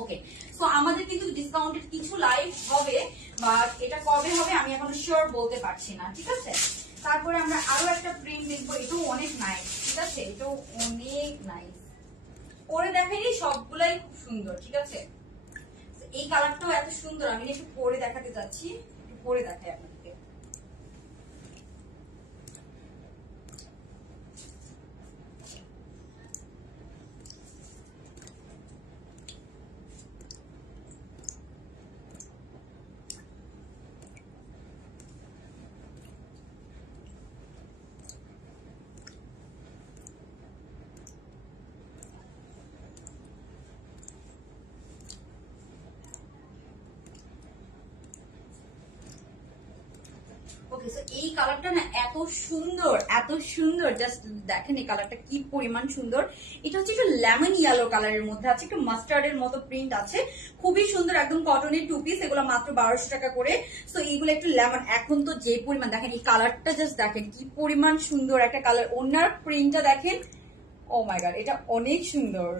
ওকে, সো আমাদের কিন্তু ডিসকাউন্টেড কিছু লাইভ হবে, বাট এটা কবে হবে আমি এখন শিওর বলতে পারছি না, ঠিক আছে? তারপরে আমরা আরো একটা প্রিন্ট দেখবো, এটাও অনেক নাইস, ঠিক আছে? এটাও অনেক নাইস, পরে দেখেনি সবগুলাই খুব সুন্দর, ঠিক আছে? এই কালারটাও এত সুন্দর, আমি একটু পরে দেখাতে যাচ্ছি, পরে দেখাই আপনাদেরকে। ওকে, সো এই কালারটা না এত সুন্দর, এত সুন্দর, জাস্ট দেখেন এই কালারটা কি পরিমাণ সুন্দর। এটা হচ্ছে একটু লেমন ইয়েলো কালারের মধ্যে আছে, একটু মাস্টার্ডের মতো প্রিন্ট আছে, খুবই সুন্দর, একদম কটনের 2 পিস। এগুলো মাত্র 1200 টাকা করে। সো এইগুলো একটু লেমন, এখন তো যে পরিমাণ, দেখেন এই কালারটা জাস্ট দেখেন কি পরিমাণ সুন্দর একটা কালার। ওনার প্রিন্টটা দেখেন, ও মাই গড, এটা অনেক সুন্দর।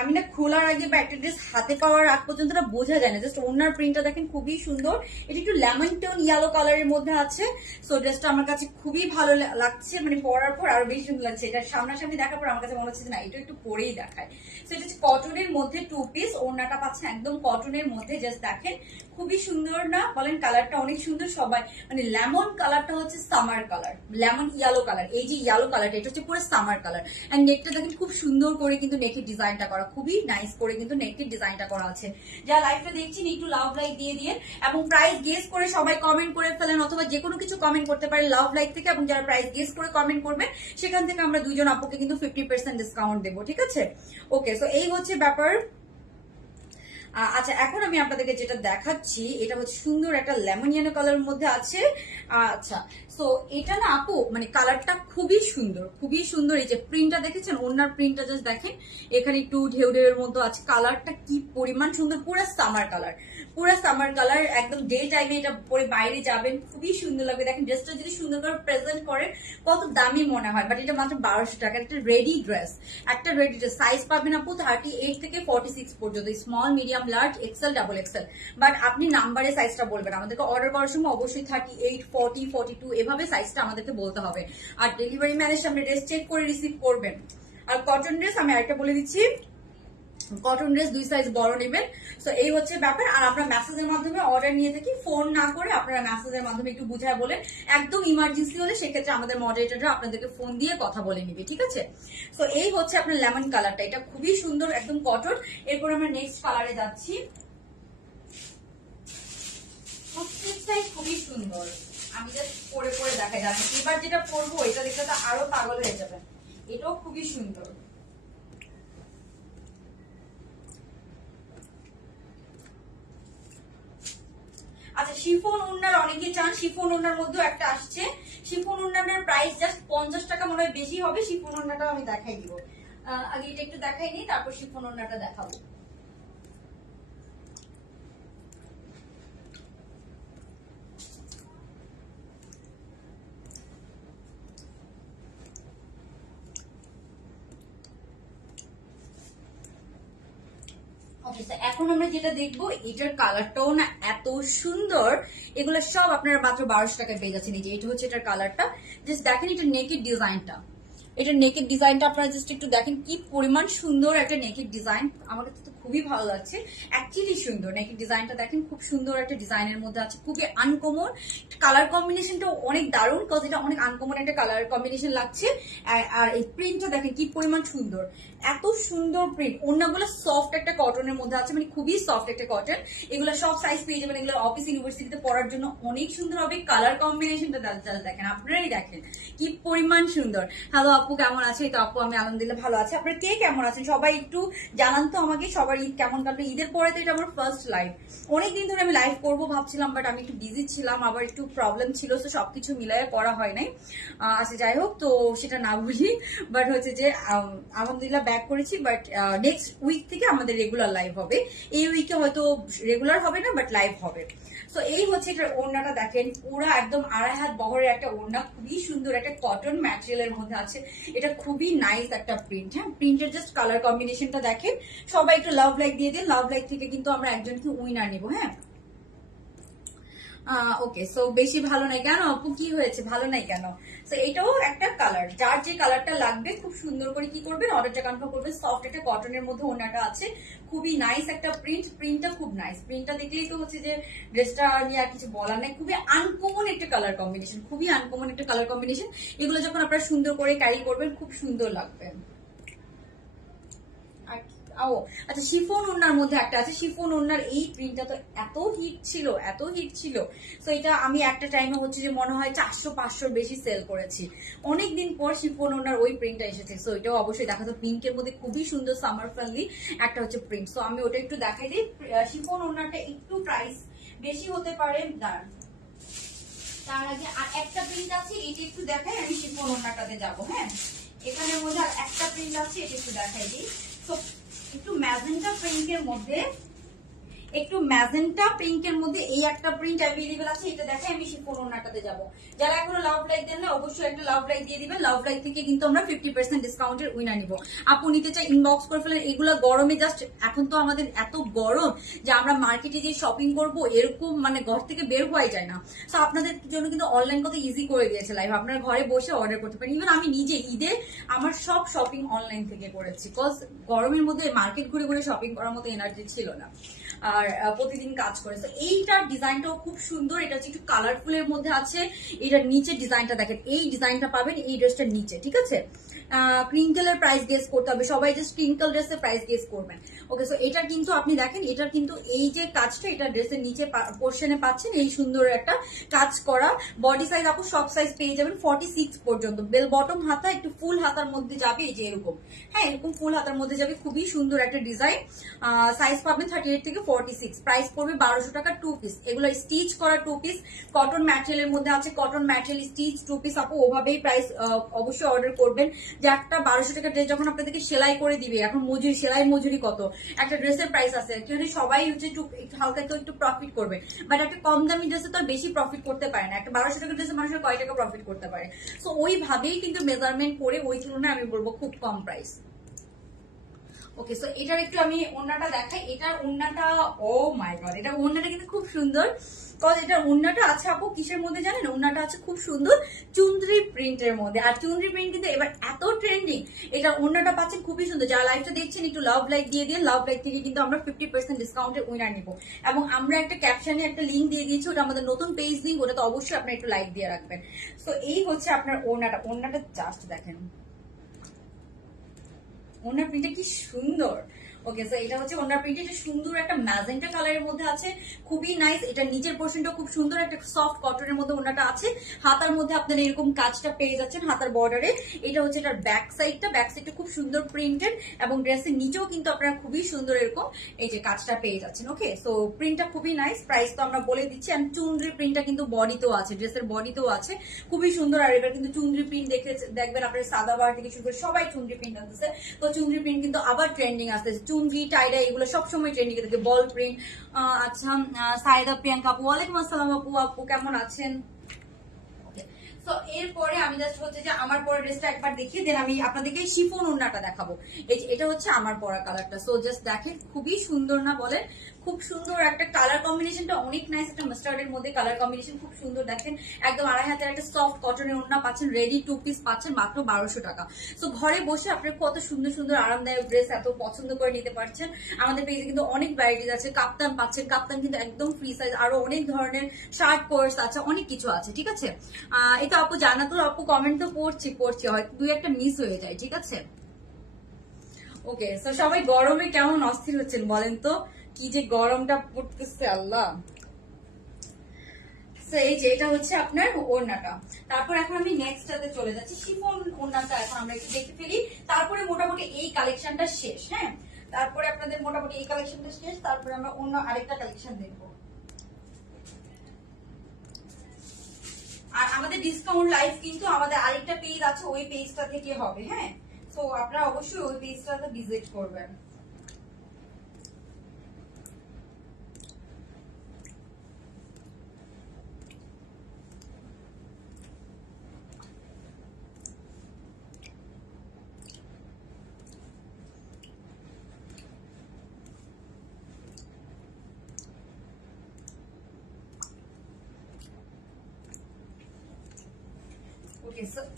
আমি না খোলার আগে বা একটা ড্রেস হাতে পাওয়ার আগ পর্যন্ত বোঝা যায় না, জাস্ট ওনার প্রিন্টটা দেখেন খুবই সুন্দর। এটা একটু লেমন টোন ইয়েলো কালারের মধ্যে আছে। সো ড্রেসটা আমার কাছে খুবই ভালো লাগছে, মানে পরার পর আরো বেশি সুন্দর লাগছে। এটা সামনাসামনি দেখার পর আমার কাছে মনে হচ্ছে না এটা একটু পরেই দেখায়। সো এটা হচ্ছে কটনের মধ্যে 2 পিস, ওড়নাটা পাচ্ছেন একদম কটনের মধ্যে, জাস্ট দেখেন খুবই সুন্দর না বলেন? কালারটা অনেক সুন্দর, সবাই মানে লেমন কালারটা হচ্ছে summer colour, lemon yellow colour, এই যে ইয়েলো কালারটা এটা হচ্ছে পুরো সামার কালার। এন্ড নেকটা দেখেন খুব সুন্দর করে কিন্তু নেকের ডিজাইনটা করা, খুবই নাইস করে কিন্তু নেকের ডিজাইনটা করা আছে। যারা লাইভটা দেখছেন একটু লাভ লাইক দিয়ে দিয়ে এবং প্রাইস গেস করে সবাই কমেন্ট করে ফেলেন, অথবা যে কোনো কিছু কমেন্ট করতে পারে লাভ লাইক থেকে। এবং যারা প্রাইস গেস করে কমেন্ট করবে সেখান থেকে আমরা 2 জন আপুকে কিন্তু 50% ডিসকাউন্ট দেবো, ঠিক আছে? ওকে, সো এই হচ্ছে ব্যাপার। আচ্ছা, এখন আমি আপনাদেরকে যেটা দেখাচ্ছি এটা হচ্ছে সুন্দর একটা লেমন ইয়েলো কালারের মধ্যে আছে। আচ্ছা, সো এটা না আপু মানে কালারটা খুবই সুন্দর, খুবই সুন্দর। এই যে প্রিন্টটা দেখেছেন, ওনার প্রিন্টটা জাস্ট দেখেন, এখানে একটু ঢেউ ঢেউয়ের মতো আছে, কালারটা কি পরিমাণ সুন্দর, পুরো সামার কালার, পুরো সামার কালার, একদম ডে টাইমে এটা পরে বাইরে যাবেন, খুবই সুন্দর লাগবে। দেখেন ড্রেসটা যদি সুন্দর করে প্রেজেন্ট করেন কত দামি মনে হয়, বাট এটা মাত্র 1200 টাকা। একটা রেডি ড্রেস, একটা রেডি ড্রেস। সাইজ পাবেন আপু 38 থেকে 46 পর্যন্ত, small, medium, large, XL, double XL. But আপনি নাম্বারে সাইজটা বলবেন আমাদেরকে। অর্ডার করার সময় অবশ্যই 38, 40, 42 এভাবে সাইজটা আমাদেরকে বলতে হবে। আর ডেলিভারি ম্যানের সামনে ড্রেস চেক করে রিসিভ করবেন। আর কটন ড্রেস আমি আরেকটা বলে দিচ্ছি, কটন ড্রেস 2 সাইজ বড় নেবেন। সো এই হচ্ছে ব্যাপার। আর আপনার মেসেজের মাধ্যমে অর্ডার নিয়ে থাকি, ফোন না করে আপনারা মেসেজের মাধ্যমে একটু বুঝায় বলেন। একদম ইমার্জেন্সি হলে সেক্ষেত্রে আমাদের মডারেটররা আপনাদেরকে ফোন দিয়ে কথা বলে নিবে, ঠিক আছে? সো এই হচ্ছে আপনার লেমন কালারটা, এটা খুবই সুন্দর, একদম কটন। এরপর আমরা নেক্সট কালারে যাচ্ছি। প্রত্যেকটাই খুবই সুন্দর, আমি জাস্ট পরে পরে দেখাই যাচ্ছি। এবার যেটা পরবো এটা দেখতে তো আরো পাগল হয়ে যাবেন, এটাও খুবই সুন্দর। আচ্ছা, শিফন ওড়নার অনেকে চান, শিফন ওড়নার মধ্যেও একটা আসছে। শিফন ওড়নাটার প্রাইস জাস্ট 50 টাকা মনে হয় বেশি হবে। শিফন ওড়নাটাও আমি দেখাই দিব, আগে এটা একটু দেখাই নিই, তারপর শিফন ওড়নাটা দেখাবো। এখন আমরা যেটা দেখবো, এটার কালারটাও না এত সুন্দর। এগুলো সব আপনারা মাত্র 1200 টাকায় পেয়ে যাচ্ছেন। এই যে এটা হচ্ছে এটার কালারটা, জাস্ট দেখেন এটা নেকের ডিজাইনটা। এটা নেকের ডিজাইনটা আপনারা জাস্ট একটু দেখেন কি পরিমাণ সুন্দর একটা নেকের ডিজাইন। আমার কাছে তো খুবই ভালো লাগছে, অ্যাকচুয়ালি সুন্দর নেকের ডিজাইনটা। দেখেন খুব সুন্দর একটা ডিজাইনের মধ্যে আছে, খুবই আনকমন। কালার কম্বিনেশনটা অনেক দারুণ, কজ এটা অনেক আনকমন একটা কালার কম্বিনেশন লাগছে। আর এই প্রিন্টটা দেখেন কি পরিমাণ সুন্দর, এত সুন্দর প্রিন্ট। অন্যগুলো সফট একটা কটনের মধ্যে আছে, মানে খুবই সফট একটা কটন। এগুলো সব সাইজ পেয়ে যাবেন, এগুলো অফিস ইউনিভার্সিটিতে পড়ার জন্য অনেক সুন্দর হবে। কালার কম্বিনেশনটা দেখেন, আপনারাই দেখেন কি পরিমাণ সুন্দর। হ্যালো আপু, কেমন আছে? তো আপু আমি আলহামদুলিল্লাহ ভালো আছি। আপনারা কে কেমন আছেন সবাই একটু জানান তো আমাকে। সবার ঈদ কেমন কাটলো? ঈদের পরে তো এটা আমার ফার্স্ট লাইভ। অনেকদিন ধরে আমি লাইভ করবো ভাবছিলাম, বাট আমি একটু বিজি ছিলাম, আবার একটু প্রবলেম ছিল, তো সবকিছু মিলাই করা হয় নাই। আচ্ছা যাই হোক, তো সেটা না বলি, বাট হচ্ছে যে আলহামদুলিল্লাহ ব্যাক করেছি। বাট নেক্সট উইক থেকে আমাদের রেগুলার লাইভ হবে। এই উইকে হয়তো রেগুলার হবে না, বাট লাইভ হবে। সো এই হচ্ছে এটার ওড়নাটা দেখেন, পুরো একদম 2.5 হাত বহরের একটা ওড়না, খুবই সুন্দর একটা কটন ম্যাটেরিয়ালের মধ্যে আছে। এটা খুবই নাইস একটা প্রিন্ট। হ্যাঁ, প্রিন্টের জাস্ট কালার কম্বিনেশনটা দেখেন। সবাই একটু লাভ লাইক দিয়ে দিন, লাভ লাইক থেকে কিন্তু আমরা একজনকে উইনার নিব। হ্যাঁ, ওকে। সো বেশি ভালো নাই কেন আপু? কি হয়েছে, ভালো নাই কেন? সো এটাও একটা কালার, যার যে কালারটা লাগবে খুব সুন্দর করে কি করবেন, অর্ডারটা কনফার্ম করবেন। সফট একটা কটনের মধ্যে ওড়নাটা আছে, খুবই নাইস একটা প্রিন্ট। প্রিন্টটা খুব নাইস, প্রিন্টটা দেখলেই তো হচ্ছে যে ড্রেসটা নিয়ে আর কিছু বলার নাই। খুবই আনকমন একটা কালার কম্বিনেশন, খুবই আনকমন একটা কালার কম্বিনেশন। এগুলো যখন আপনারা সুন্দর করে ক্যারি করবেন খুব সুন্দর লাগবে। ও আচ্ছা, শিফন ওড়নার মধ্যে একটা আছে। শিফন ওড়নার এই প্রিন্টটা তো এত হিট ছিল, এত হিট ছিল। তো এটা আমি একটা টাইমে হচ্ছে যে মনে হয় 400-500 বেশি সেল করেছি। অনেকদিন পর শিফন ওড়নার ওই প্রিন্টটা এসেছে। সো এটাও অবশ্যই দেখা তো, পিঙ্কের মধ্যে খুবই সুন্দর সামার ফ্রেন্ডলি একটা হচ্ছে প্রিন্ট। সো আমি ওটা একটু দেখাই দিই। শিফন ওড়নাটা একটু প্রাইস বেশি হতে পারে, তার আগে আর একটা প্রিন্ট আছে, এটা একটু দেখাই। আমি শিফন ওড়নাটাতে যাবো। হ্যাঁ, এখানের মধ্যে আর একটা প্রিন্ট আছে, এটা একটু দেখাই দিই। তো একটু ম্যাজেন্টা পিঙ্কের মধ্যে, একটু ম্যাজেন্টা পিঙ্কের মধ্যে এই একটা প্রিন্ট অ্যাভেলেবল আছে, এটা দেখে আমি শিফন ওড়নাটাতে যাব। যারা এখনো লাভ লাইক দেন না, অবশ্যই একটা লাভ লাইক দিয়ে দিবেন। লাভ লাইক থেকে কিন্তু আমরা 50% ডিসকাউন্টের উইনার নিব। আপু নিতে চাই ইনবক্স করে ফেলেন। এগুলো গরমে জাস্ট, এখন তো আমাদের এত গরম যে আমরা মার্কেটে যে শপিং করব এরকম মানে ঘর থেকে বের হওয়াই যায় না। তো আপনাদের জন্য কিন্তু অনলাইন কত ইজি করে দিয়েছে লাইভ, আপনারা ঘরে বসে অর্ডার করতে পারেন। ইভেন আমি নিজে ঈদে আমার সব শপিং অনলাইন থেকে করেছি, বিকজ গরমের মধ্যে মার্কেট ঘুরে ঘুরে শপিং করার মতো এনার্জি ছিল না, আর প্রতিদিন কাজ করে। তো এইটার ডিজাইনটাও খুব সুন্দর, এটা হচ্ছে একটু কালারফুলের মধ্যে আছে। এটার নিচে ডিজাইনটা দেখেন, এই ডিজাইনটা পাবেন এই ড্রেসটার নিচে, ঠিক আছে? ক্রিঙ্কেলের প্রাইস গেস করতে হবে, সবাই জাস্ট ক্রিঙ্কেল ড্রেসের প্রাইস গেস করবেন। ওকে, সো এটা কিন্তু আপনি দেখেন, এটার কিন্তু এই যে কাজটা, এটা ড্রেসের নিচে পোর্শনে পাচ্ছেন এই সুন্দর একটা কাজ করা। বডি সাইজ আপু সব সাইজ পেয়ে যাবেন 46 পর্যন্ত। বেল বটম হাতা, একটু ফুল হাতার মধ্যে যাবে, এই যে এরকম। হ্যাঁ, এরকম ফুল হাতার মধ্যে যাবে, খুবই সুন্দর একটা ডিজাইন। সাইজ পাবেন 38 থেকে 46। 46, প্রাইস পড়বে 1200 টাকা 2 পিস। এগুলো স্টিচ করা 2 পিস, কটন ম্যাটেরিয়ালের মধ্যে আছে, কটন ম্যাটেরিয়াল স্টিচ 2 পিস। আপু ওভাবেই প্রাইস অবশ্যই অর্ডার করবেন, যে একটা 1200 টাকা ড্রেস যখন আপনাদেরকে সেলাই করে দিবে, এখন মজুরি সেলাই মজুরি কত, একটা ড্রেসের প্রাইস আছে, অ্যাকচুয়ালি সবাই হচ্ছে একটু হালকা একটু প্রফিট করবে, বাট একটা কম দামি ড্রেসে তো বেশি প্রফিট করতে পারে না। একটা 1200 টাকা ড্রেসে মানুষের কয় টাকা প্রফিট করতে পারে? সো ওইভাবেই কিন্তু মেজারমেন্ট করে ওই তুলনায় আমি বলবো খুব কম প্রাইস। ওকে, সো এটার একটু আমি ওড়নাটা দেখাই। এটার ওড়নাটা, ও মাই গড, এটা ওড়নাটা কিন্তু খুব সুন্দর। এটা ওড়নাটা আছে আপু কিসের মধ্যে জানেন? ওড়নাটা আছে খুব সুন্দর চুনরি প্রিন্টের মধ্যে। আর চুনরি প্রিন্ট কিন্তু এবার এত ট্রেন্ডিং, এটা ওড়নাটা পাচ্ছেন খুবই সুন্দর। যারা লাইভটা দেখছেন একটু লাভ লাইক দিয়ে দিয়ে, লাভ লাইক থেকে কিন্তু আমরা 50% ডিসকাউন্টের উইনার নিব। এবং আমরা একটা ক্যাপশনে একটা লিঙ্ক দিয়ে দিয়েছি, ওটা আমাদের নতুন পেজ লিঙ্ক, ওটা তো অবশ্যই আপনার একটু লাইক দিয়ে রাখবেন। তো এই হচ্ছে আপনার ওড়নাটা। ওড়নাটা জাস্ট দেখেন, ওনার প্রিন্টটা কি সুন্দর। ওকে, সো এটা হচ্ছে ওনার প্রিন্ট, এটা সুন্দর একটা ম্যাজেন্টা কালারের মধ্যে আছে, খুবই নাইস। এটা নিচের পোর্শনটা খুব সুন্দর একটা সফট কটনের মধ্যে ওনাটা আছে। হাতার মধ্যে আপনারা এরকম কাজটা পেয়ে যাচ্ছেন হাতার বর্ডারে। এটা হচ্ছে এটার ব্যাক সাইডটা, ব্যাক সাইডটা খুব সুন্দর প্রিন্টেড, এবং ড্রেসের নিচেও কিন্তু আপনারা খুবই সুন্দর এরকম এই যে কাজটা পেয়ে যাচ্ছেন। ওকে, সো প্রিন্টটা খুবই নাইস, প্রাইস তো আমরা বলে দিচ্ছি। আর চুনরি প্রিন্টটা কিন্তু বডিতেও আছে, ড্রেসের বডিতেও আছে, খুবই সুন্দর। আর এবার কিন্তু চুনরি প্রিন্ট দেখবেন আপনার সাদাবার থেকে শুরু করে সবাই চুনরি প্রিন্ট আসতেছে। তো চুনরি প্রিন্ট কিন্তু আবার ট্রেন্ডিং আসতেছে, চুনরি টাইডা এগুলো সবসময় ট্রেন্ডিং থাকে, বল প্রিন্ট। আচ্ছা, সাইদা প্রিয়াঙ্কা আপু, ওয়ালাইকুম আসসালাম আপু, আপু কেমন আছেন? তো এরপরে আমি জাস্ট হচ্ছে যে আমার পরা ড্রেসটা একবার দেখিয়ে দেন, আমি আপনাদেরকে শিফন ওড়নাটা দেখাবো। এটা হচ্ছে আমার পরা কালারটা। সো জাস্ট দেখেন, খুবই সুন্দর না বলেন? খুব সুন্দর একটা কালার কম্বিনেশনটা অনেক নাইস, একটা মাস্টার্ডের মধ্যে কালার কম্বিনেশন খুব সুন্দর। দেখেন একদম আড়াই হাতের একটা সফট কটনের ওড়না পাচ্ছেন, রেডি 2 পিস পাচ্ছেন মাত্র 1200 টাকা। সো ঘরে বসে আপনার কত সুন্দর সুন্দর আরামদায়ক ড্রেস এত পছন্দ করে নিতে পারছেন। আমাদের পেজে কিন্তু অনেক ভ্যারাইটিস আছে, কাপ্তান পাচ্ছেন, কাপ্তান কিন্তু একদম ফ্রি সাইজ, আরো অনেক ধরনের শার্ট কোর্স আছে, অনেক কিছু আছে। ঠিক আছে, এটা আপু জানাতুল আপু কমেন্ট তো পড়ছি হয়তো দুই একটা মিস হয়ে যায়। ঠিক আছে, ওকে। সো সবাই গরমে কেমন অস্থির হচ্ছেন বলেন তো, কি যে গরমটা পড়তেছে আল্লাহ। এই যে এটা হচ্ছে আপনার ওড়নাটা। তারপর এখন আমি নেক্সটটাতে চলে যাচ্ছি, শিফন ওড়নাটা এখন আমরা একটু দেখে ফেলি। তারপরে মোটামুটি এই কালেকশনটা শেষ। হ্যাঁ, তারপরে আপনাদের মোটামুটি এই কালেকশনটা শেষ, তারপরে আমরা অন্য আরেকটা কালেকশন দেখবো। আর আমাদের ডিসকাউন্ট লাইভ কিন্তু আমাদের আরেকটা পেজ আছে, ওই পেজটা থেকে হবে। হ্যাঁ, তো আপনারা অবশ্যই ওই পেজটাতে ভিজিট করবেন।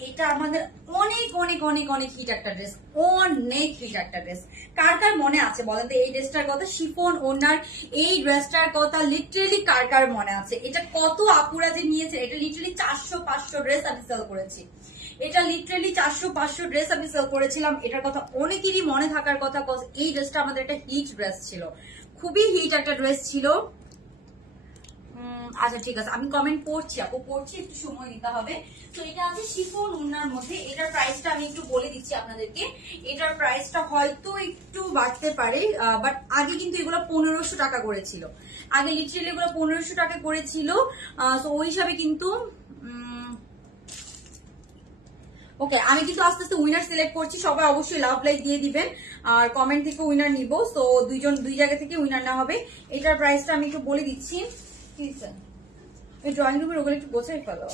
এটা আমাদের অনেক অনেক অনেক অনেক হিট একটা ড্রেস, অনেক হিট একটা ড্রেস। কার কার মনে আছে বলেন তো এই ড্রেসটার কথা? শিফন ওনার এই ড্রেসটার কথা লিটারেলি কার কার মনে আছে? এটা কত আপুরা যে নিয়েছে, এটা লিটারেলি 400-500 ড্রেস আমি সেল করেছি। এটা লিটারেলি 400-500 ড্রেস আমি সেল করেছিলাম। এটার কথা অনেকেরই মনে থাকার কথা, এই ড্রেসটা আমাদের একটা হিট ড্রেস ছিল, খুবই হিট একটা ড্রেস ছিল। আচ্ছা ঠিক আছে, আমি কমেন্ট পড়ছি আপু, পড়ছি, একটু সময় নিতে হবে। তো এটা আছে শিফন ওড়নার মধ্যে। এটার প্রাইসটা আমি একটু বলে দিচ্ছি আপনাদেরকে। এটার প্রাইসটা হয়তো একটু বাড়তে পারে, বাট আগে কিন্তু এগুলো 1500 টাকা করেছিল। আগে লিটারেলি এগুলো 1500 টাকা করেছিল। তো ওই হিসাবে কিন্তু ওকে, আমি কিন্তু আস্তে আস্তে উইনার সিলেক্ট করছি। সবাই অবশ্যই লাভ লাইক দিয়ে দিবেন, আর কমেন্ট থেকে উইনার নিব। তো দুই জায়গা থেকে উইনার না হবে। এটার প্রাইসটা আমি একটু বলে দিচ্ছি। ড্রয়িং রুমের ওগুলো একটু গোছাই ফেলো।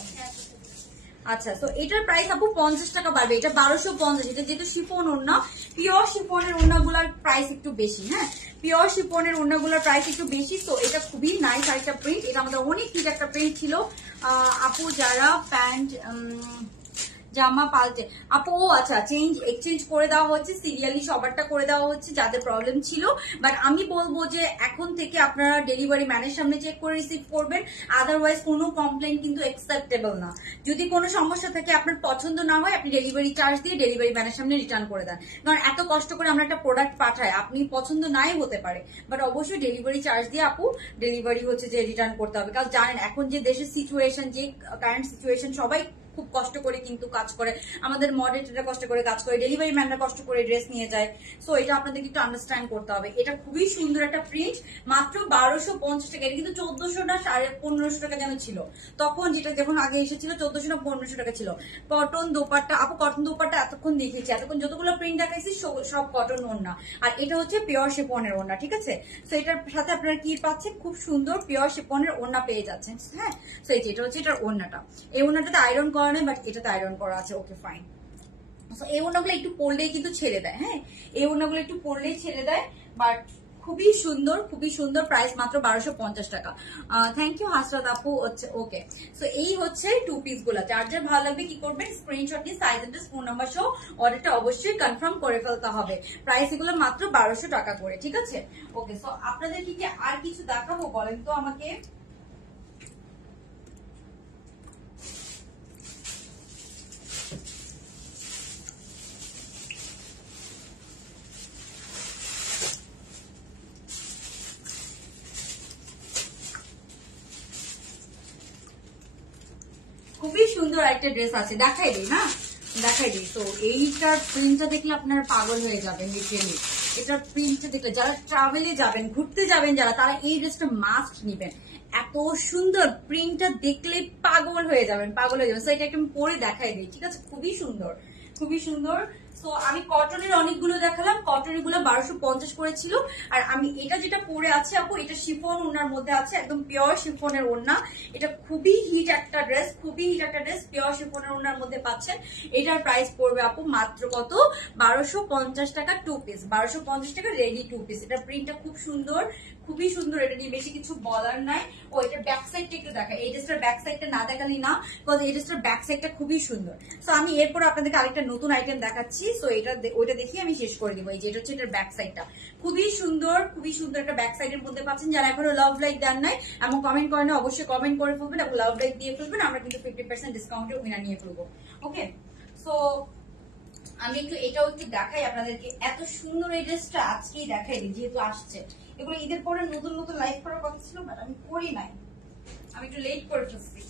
আচ্ছা, তো এটার প্রাইস আপু 50 টাকা বাড়বে, এটা 1250। এটা যেহেতু শিফন ওড়না, পিওর শিফনের ওড়নাগুলোর প্রাইস একটু বেশি। হ্যাঁ, পিওর শিফনের ওড়নাগুলোর প্রাইস একটু বেশি। তো এটা খুবই নাইস আরেকটা প্রিন্ট, এটা আমাদের অনেক হিট একটা প্রিন্ট ছিল। আপু যারা প্যান্ট জামা পাল্টে আপু, ও আচ্ছা, এক্সচেঞ্জ করে দেওয়া হচ্ছে, সিরিয়ালি সবারটা করে দেওয়া হচ্ছে যাদের প্রবলেম ছিল। বাট আমি বলবো যে এখন থেকে আপনারা ডেলিভারি ম্যানের সামনে চেক করে রিসিভ করবেন, আদারওয়াইজ কোনো কমপ্লেন কিন্তু অ্যাকসেপ্টেবল না। যদি কোনো সমস্যা থাকে, আপনার পছন্দ না হয়, আপনি ডেলিভারি চার্জ দিয়ে ডেলিভারি ম্যানের সামনে রিটার্ন করে দেন। কারণ এত কষ্ট করে আমরা একটা প্রোডাক্ট পাঠাই, আপনি পছন্দ নাই হতে পারে, বাট অবশ্যই ডেলিভারি চার্জ দিয়ে আপু ডেলিভারি হচ্ছে যে রিটার্ন করতে হবে। কারণ জানেন এখন যে দেশের সিচুয়েশন, যে কারেন্ট সিচুয়েশন, সবাই খুব কষ্ট করে কিন্তু কাজ করে, আমাদের মডারেটররা কষ্ট করে কাজ করে, ডেলিভারি ম্যানরা কষ্ট করে ড্রেস নিয়ে যায়। সো এটা আপনাদের একটু আন্ডারস্ট্যান্ড করতে হবে। এটা খুবই সুন্দর একটা প্রিন্ট, মাত্র 1250 টাকা। এটা কিন্তু 1400 না 1550 টাকা যেন ছিল তখন, যেটা যখন আগে এসেছিল 1400 না 1500 টাকা ছিল। কটন দোপাট্টা, আপু কটন দোপাট্টা এতক্ষণ দেখিয়েছি, এতক্ষণ যতগুলো প্রিন্ট দেখাইছি সব কটন ওড়না, আর এটা হচ্ছে পিওর শিফনের ওড়না, ঠিক আছে। সো এটার সাথে আপনারা কি পাচ্ছেন, খুব সুন্দর পিওর শিফনের ওড়না পেয়ে যাচ্ছেন। হ্যাঁ, সো এটা হচ্ছে এটার ওড়নাটা। এই ওড়নাটাতে আয়রন করা নেই, বাট এটাতে আয়রন করা আছে। Okay fine. এই ওড়নাগুলো একটু পরলেই কিন্তু ছেড়ে দেয়। হ্যাঁ, এই ওড়নাগুলো একটু পরলেই ছেড়ে দেয়, বাট খুবই সুন্দর, খুবই সুন্দর। প্রাইস মাত্র 1250 টাকা। থ্যাংক ইউ হাসরাত আপু। ওকে, সো এই হচ্ছে টু পিস গুলা। যার যার ভালো লাগবে কি করবেন, স্ক্রিনশট নিয়ে সাইজ এন্ড ফোন নাম্বার সহ অর্ডারটা অবশ্যই কনফার্ম করে ফেলতে হবে। প্রাইস এগুলো মাত্র 1200 টাকা করে, ঠিক আছে। ওকে, সো আপনাদের কি আর কিছু দেখাবো বলেন তো আমাকে। খুবই সুন্দর একটা ড্রেস আছে, দেখাই দিই না, দেখাই দিই। তো এইটার প্রিন্টটা দেখলে আপনারা পাগল হয়ে যাবেন লিটারেলি। এটার প্রিন্টটা দেখলে যারা ট্রাভেলে যাবেন, ঘুরতে যাবেন যারা, তারা এই ড্রেসটা মাস্ট নিবেন। এত সুন্দর প্রিন্টটা দেখলে পাগল হয়ে যাবেন, পাগল হয়ে যাবেন। সো এটা একটু পরে দেখাই দিই, ঠিক আছে। খুবই সুন্দর, খুবই সুন্দর। সো আমি কটনের অনেকগুলো দেখালাম, কটনের গুলো 1250 করেছিল। আর আমি এটা যেটা পরে আছে আপু, এটা শিফন ওড়নার মধ্যে আছে, একদম পিওর শিফনের ওড়না। এটা খুবই হিট একটা ড্রেস, খুবই হিট একটা ড্রেস, পিওর শিফনের ওড়নার মধ্যে পাচ্ছেন। এটার প্রাইস পড়বে আপু মাত্র কত, 1250 টাকা টু পিস, 1250 টাকা রেডি টু পিস। এটা প্রিন্টটা খুব সুন্দর, খুবই সুন্দর। এটা নিয়ে বেশি কিছু বলার নাই। ও এটা ব্যাক সাইডটা একটু দেখা, এই ড্রেসটার ব্যাক সাইডটা না দেখালি না, বিকজ এই ড্রেসটার ব্যাক সাইডটা খুবই সুন্দর। সো আমি এরপর আপনাদেরকে আরেকটা নতুন আইটেম দেখাচ্ছি। সো এটা ওইটা দেখিয়ে আমি শেষ করে দিব। এই যে এটা হচ্ছে এটার ব্যাক সাইডটা, খুবই সুন্দর, খুবই সুন্দর একটা ব্যাক সাইডের মধ্যে পাচ্ছেন। যারা এখনো লাভ লাইক দেন নাই এবং কমেন্ট করেন না, অবশ্যই কমেন্ট করে ফেলবেন এবং লাভ লাইক দিয়ে ফেলবেন। আমরা কিন্তু 50% ডিসকাউন্টে উইনার নিয়ে ফেলবো। ওকে, সো আমি একটু এটাও একটু দেখাই আপনাদেরকে। এত সুন্দর এই ড্রেসটা আজকেই দেখাই দিই, যেহেতু আসছে। এগুলো ঈদের পরে নতুন নতুন লাইভ করার কথা ছিল, বাট আমি করি নাই, আমি একটু লেট করে ফেলছি।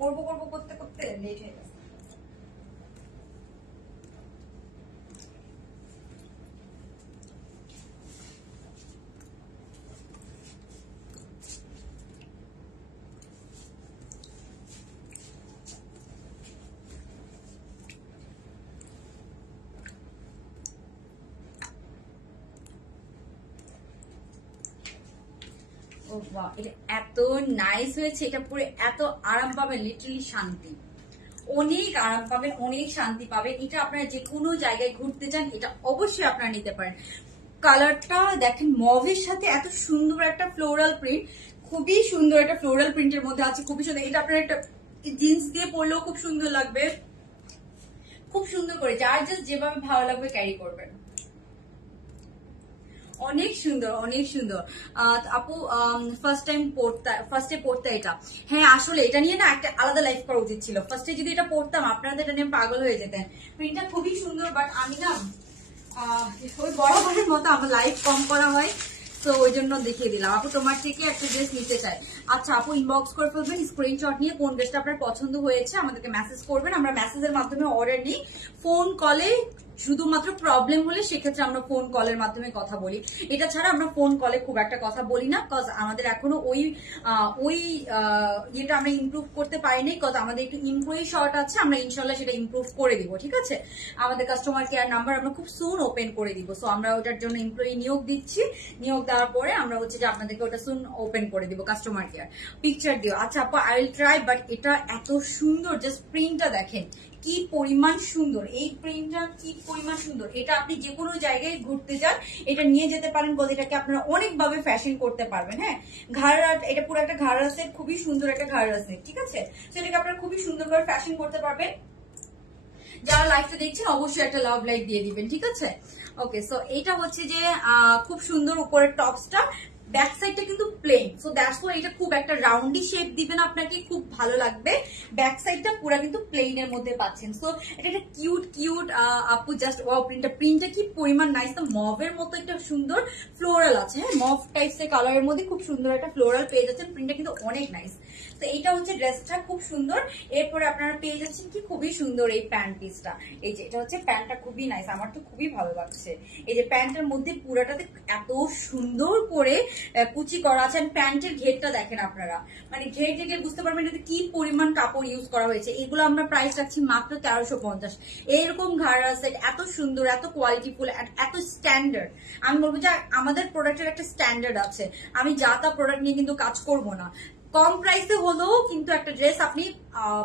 করবো করবো করতে করতে লেট হয়ে গেছে। এটা এত নাইস হয়েছে, এটা পুরো এত আরাম পাবেন, লিটারালি শান্তি, অনেক আরাম পাবেন, অনেক শান্তি পাবেন। এটা আপনারা যে কোনো জায়গায় ঘুরতে যান, এটা অবশ্যই আপনারা নিতে পারেন। কালারটা দেখেন, মভের সাথে এত সুন্দর একটা ফ্লোরাল প্রিন্ট, খুবই সুন্দর একটা ফ্লোরাল প্রিন্টের মধ্যে আছে, খুবই সুন্দর। এটা আপনার একটা জিন্স দিয়ে পরলেও খুব সুন্দর লাগবে, খুব সুন্দর করে, যার জাস্ট যেভাবে ভালো লাগবে ক্যারি করবেন। অনেক সুন্দর, অনেক সুন্দর। আপু ফার্স্টে পড়তে এটা, হ্যাঁ আসলে এটা নিয়ে না একটা আলাদা লাইফ করা উচিত ছিল। ফার্স্টে যদি এটা পড়তাম আপনারা এটা নিয়ে পাগল হয়ে যেতেন। প্রিন্টটা খুবই সুন্দর, বাট আমি না ওই বরাবরের মতো আমার লাইফ কম করা হয়, তো ওই জন্য দেখিয়ে দিলাম। আপু তোমার থেকে একটা ড্রেস নিতে চাই। আচ্ছা আপু, ইনবক্স করে ফেলবেন স্ক্রিনশট নিয়ে কোন ড্রেসটা আপনার পছন্দ হয়েছে, আমাদেরকে মেসেজ করবেন। আমরা মেসেজের মাধ্যমে অর্ডার নিই, ফোন কলে শুধুমাত্র প্রবলেম হলে সেক্ষেত্রে আমরা ফোন কলের মাধ্যমে কথা বলি। এটা ছাড়া আমরা ফোন কলে খুব একটা কথা বলি না, কজ আমাদের এখনো ওই ইয়েটা আমরা ইমপ্রুভ করতে পারিনি, কজ আমাদের একটু এমপ্লয়ি শর্ট আছে। আমরা ইনশাল্লাহ সেটা ইমপ্রুভ করে দিব, ঠিক আছে। আমাদের কাস্টমার কেয়ার নাম্বার আমরা খুব সুন ওপেন করে দিব। সো আমরা ওটার জন্য এমপ্লয়ি নিয়োগ দিচ্ছি, নিয়োগ দেওয়ার পরে আমরা হচ্ছে যে আপনাদেরকে ওটা সুন ওপেন করে দিব, কাস্টমার কেয়ার। পিকচার দিও। আচ্ছা আপু, আই উইল ট্রাই, বাট এটা এত সুন্দর, জাস্ট প্রিন্টটা দেখেন কি পরিমাণ সুন্দর, এই প্রিন্টটা কি পরিমাণ সুন্দর। এটা আপনি যে কোনো জায়গায় ঘুরতে যান এটা নিয়ে যেতে পারেন, বলে এটাকে আপনারা অনেকভাবে ফ্যাশন করতে পারবেন। হ্যাঁ, ঘাড়া, এটা পুরো একটা ঘাড়া সেট, খুবই সুন্দর একটা ঘাড়া সেট, ঠিক আছে। সেটাকে আপনারা খুবই সুন্দর করে ফ্যাশন করতে পারবেন। যারা লাইভটা দেখছেন অবশ্যই একটা লাভ লাইক দিয়ে দিবেন, ঠিক আছে। ওকে, সো এটা হচ্ছে যে খুব সুন্দর উপরের টপসটা, ব্যাক সাইডটা কিন্তু প্লেন, সো দ্যাটস ওয়াই এটা খুব একটা রাউন্ডি শেপ দিবেন আপনাকে, খুব ভালো লাগবে। ব্যাক সাইডটা পুরো কিন্তু প্লেনের মধ্যে পাচ্ছেন। সো এটা একটা কিউট কিউট আপু, জাস্ট ওয়াও, প্রিন্টটা কি পরিমাণ নাইস, মভের মতো একটা সুন্দর ফ্লোরাল আছে, হ্যাঁ মভ টাইপস এর কালারের মধ্যে খুব সুন্দর একটা ফ্লোরাল পেয়ে যাচ্ছেন। প্রিন্টটা কিন্তু অনেক নাইস। তো এইটা হচ্ছে ড্রেসটা, খুব সুন্দর। এরপরে আপনারা পেয়ে যাচ্ছেন কি খুবই সুন্দর এই প্যান্ট পিসটা। এই যে এটা হচ্ছে প্যান্টটা, খুবই নাইস, আমার তো খুবই ভালো লাগছে। এই যে প্যান্টের মধ্যে পুরাটাতে এত সুন্দর করে কুচি করা আছে। প্যান্টের ঘেরটা দেখেন আপনারা, মানে ঘের দেখে বুঝতে পারবেন এটাতে কি পরিমাণ কাপড় ইউজ করা হয়েছে। এগুলো আমরা প্রাইস রাখছি মাত্র 1350। এইরকম ঘাড়া সেট এত সুন্দর, এত কোয়ালিটিফুল, এত স্ট্যান্ডার্ড। আমি বলবো যে আমাদের প্রোডাক্টের একটা স্ট্যান্ডার্ড আছে। আমি যা তা প্রোডাক্ট নিয়ে কিন্তু কাজ করবো না। কম প্রাইসে হলেও কিন্তু একটা ড্রেস আপনি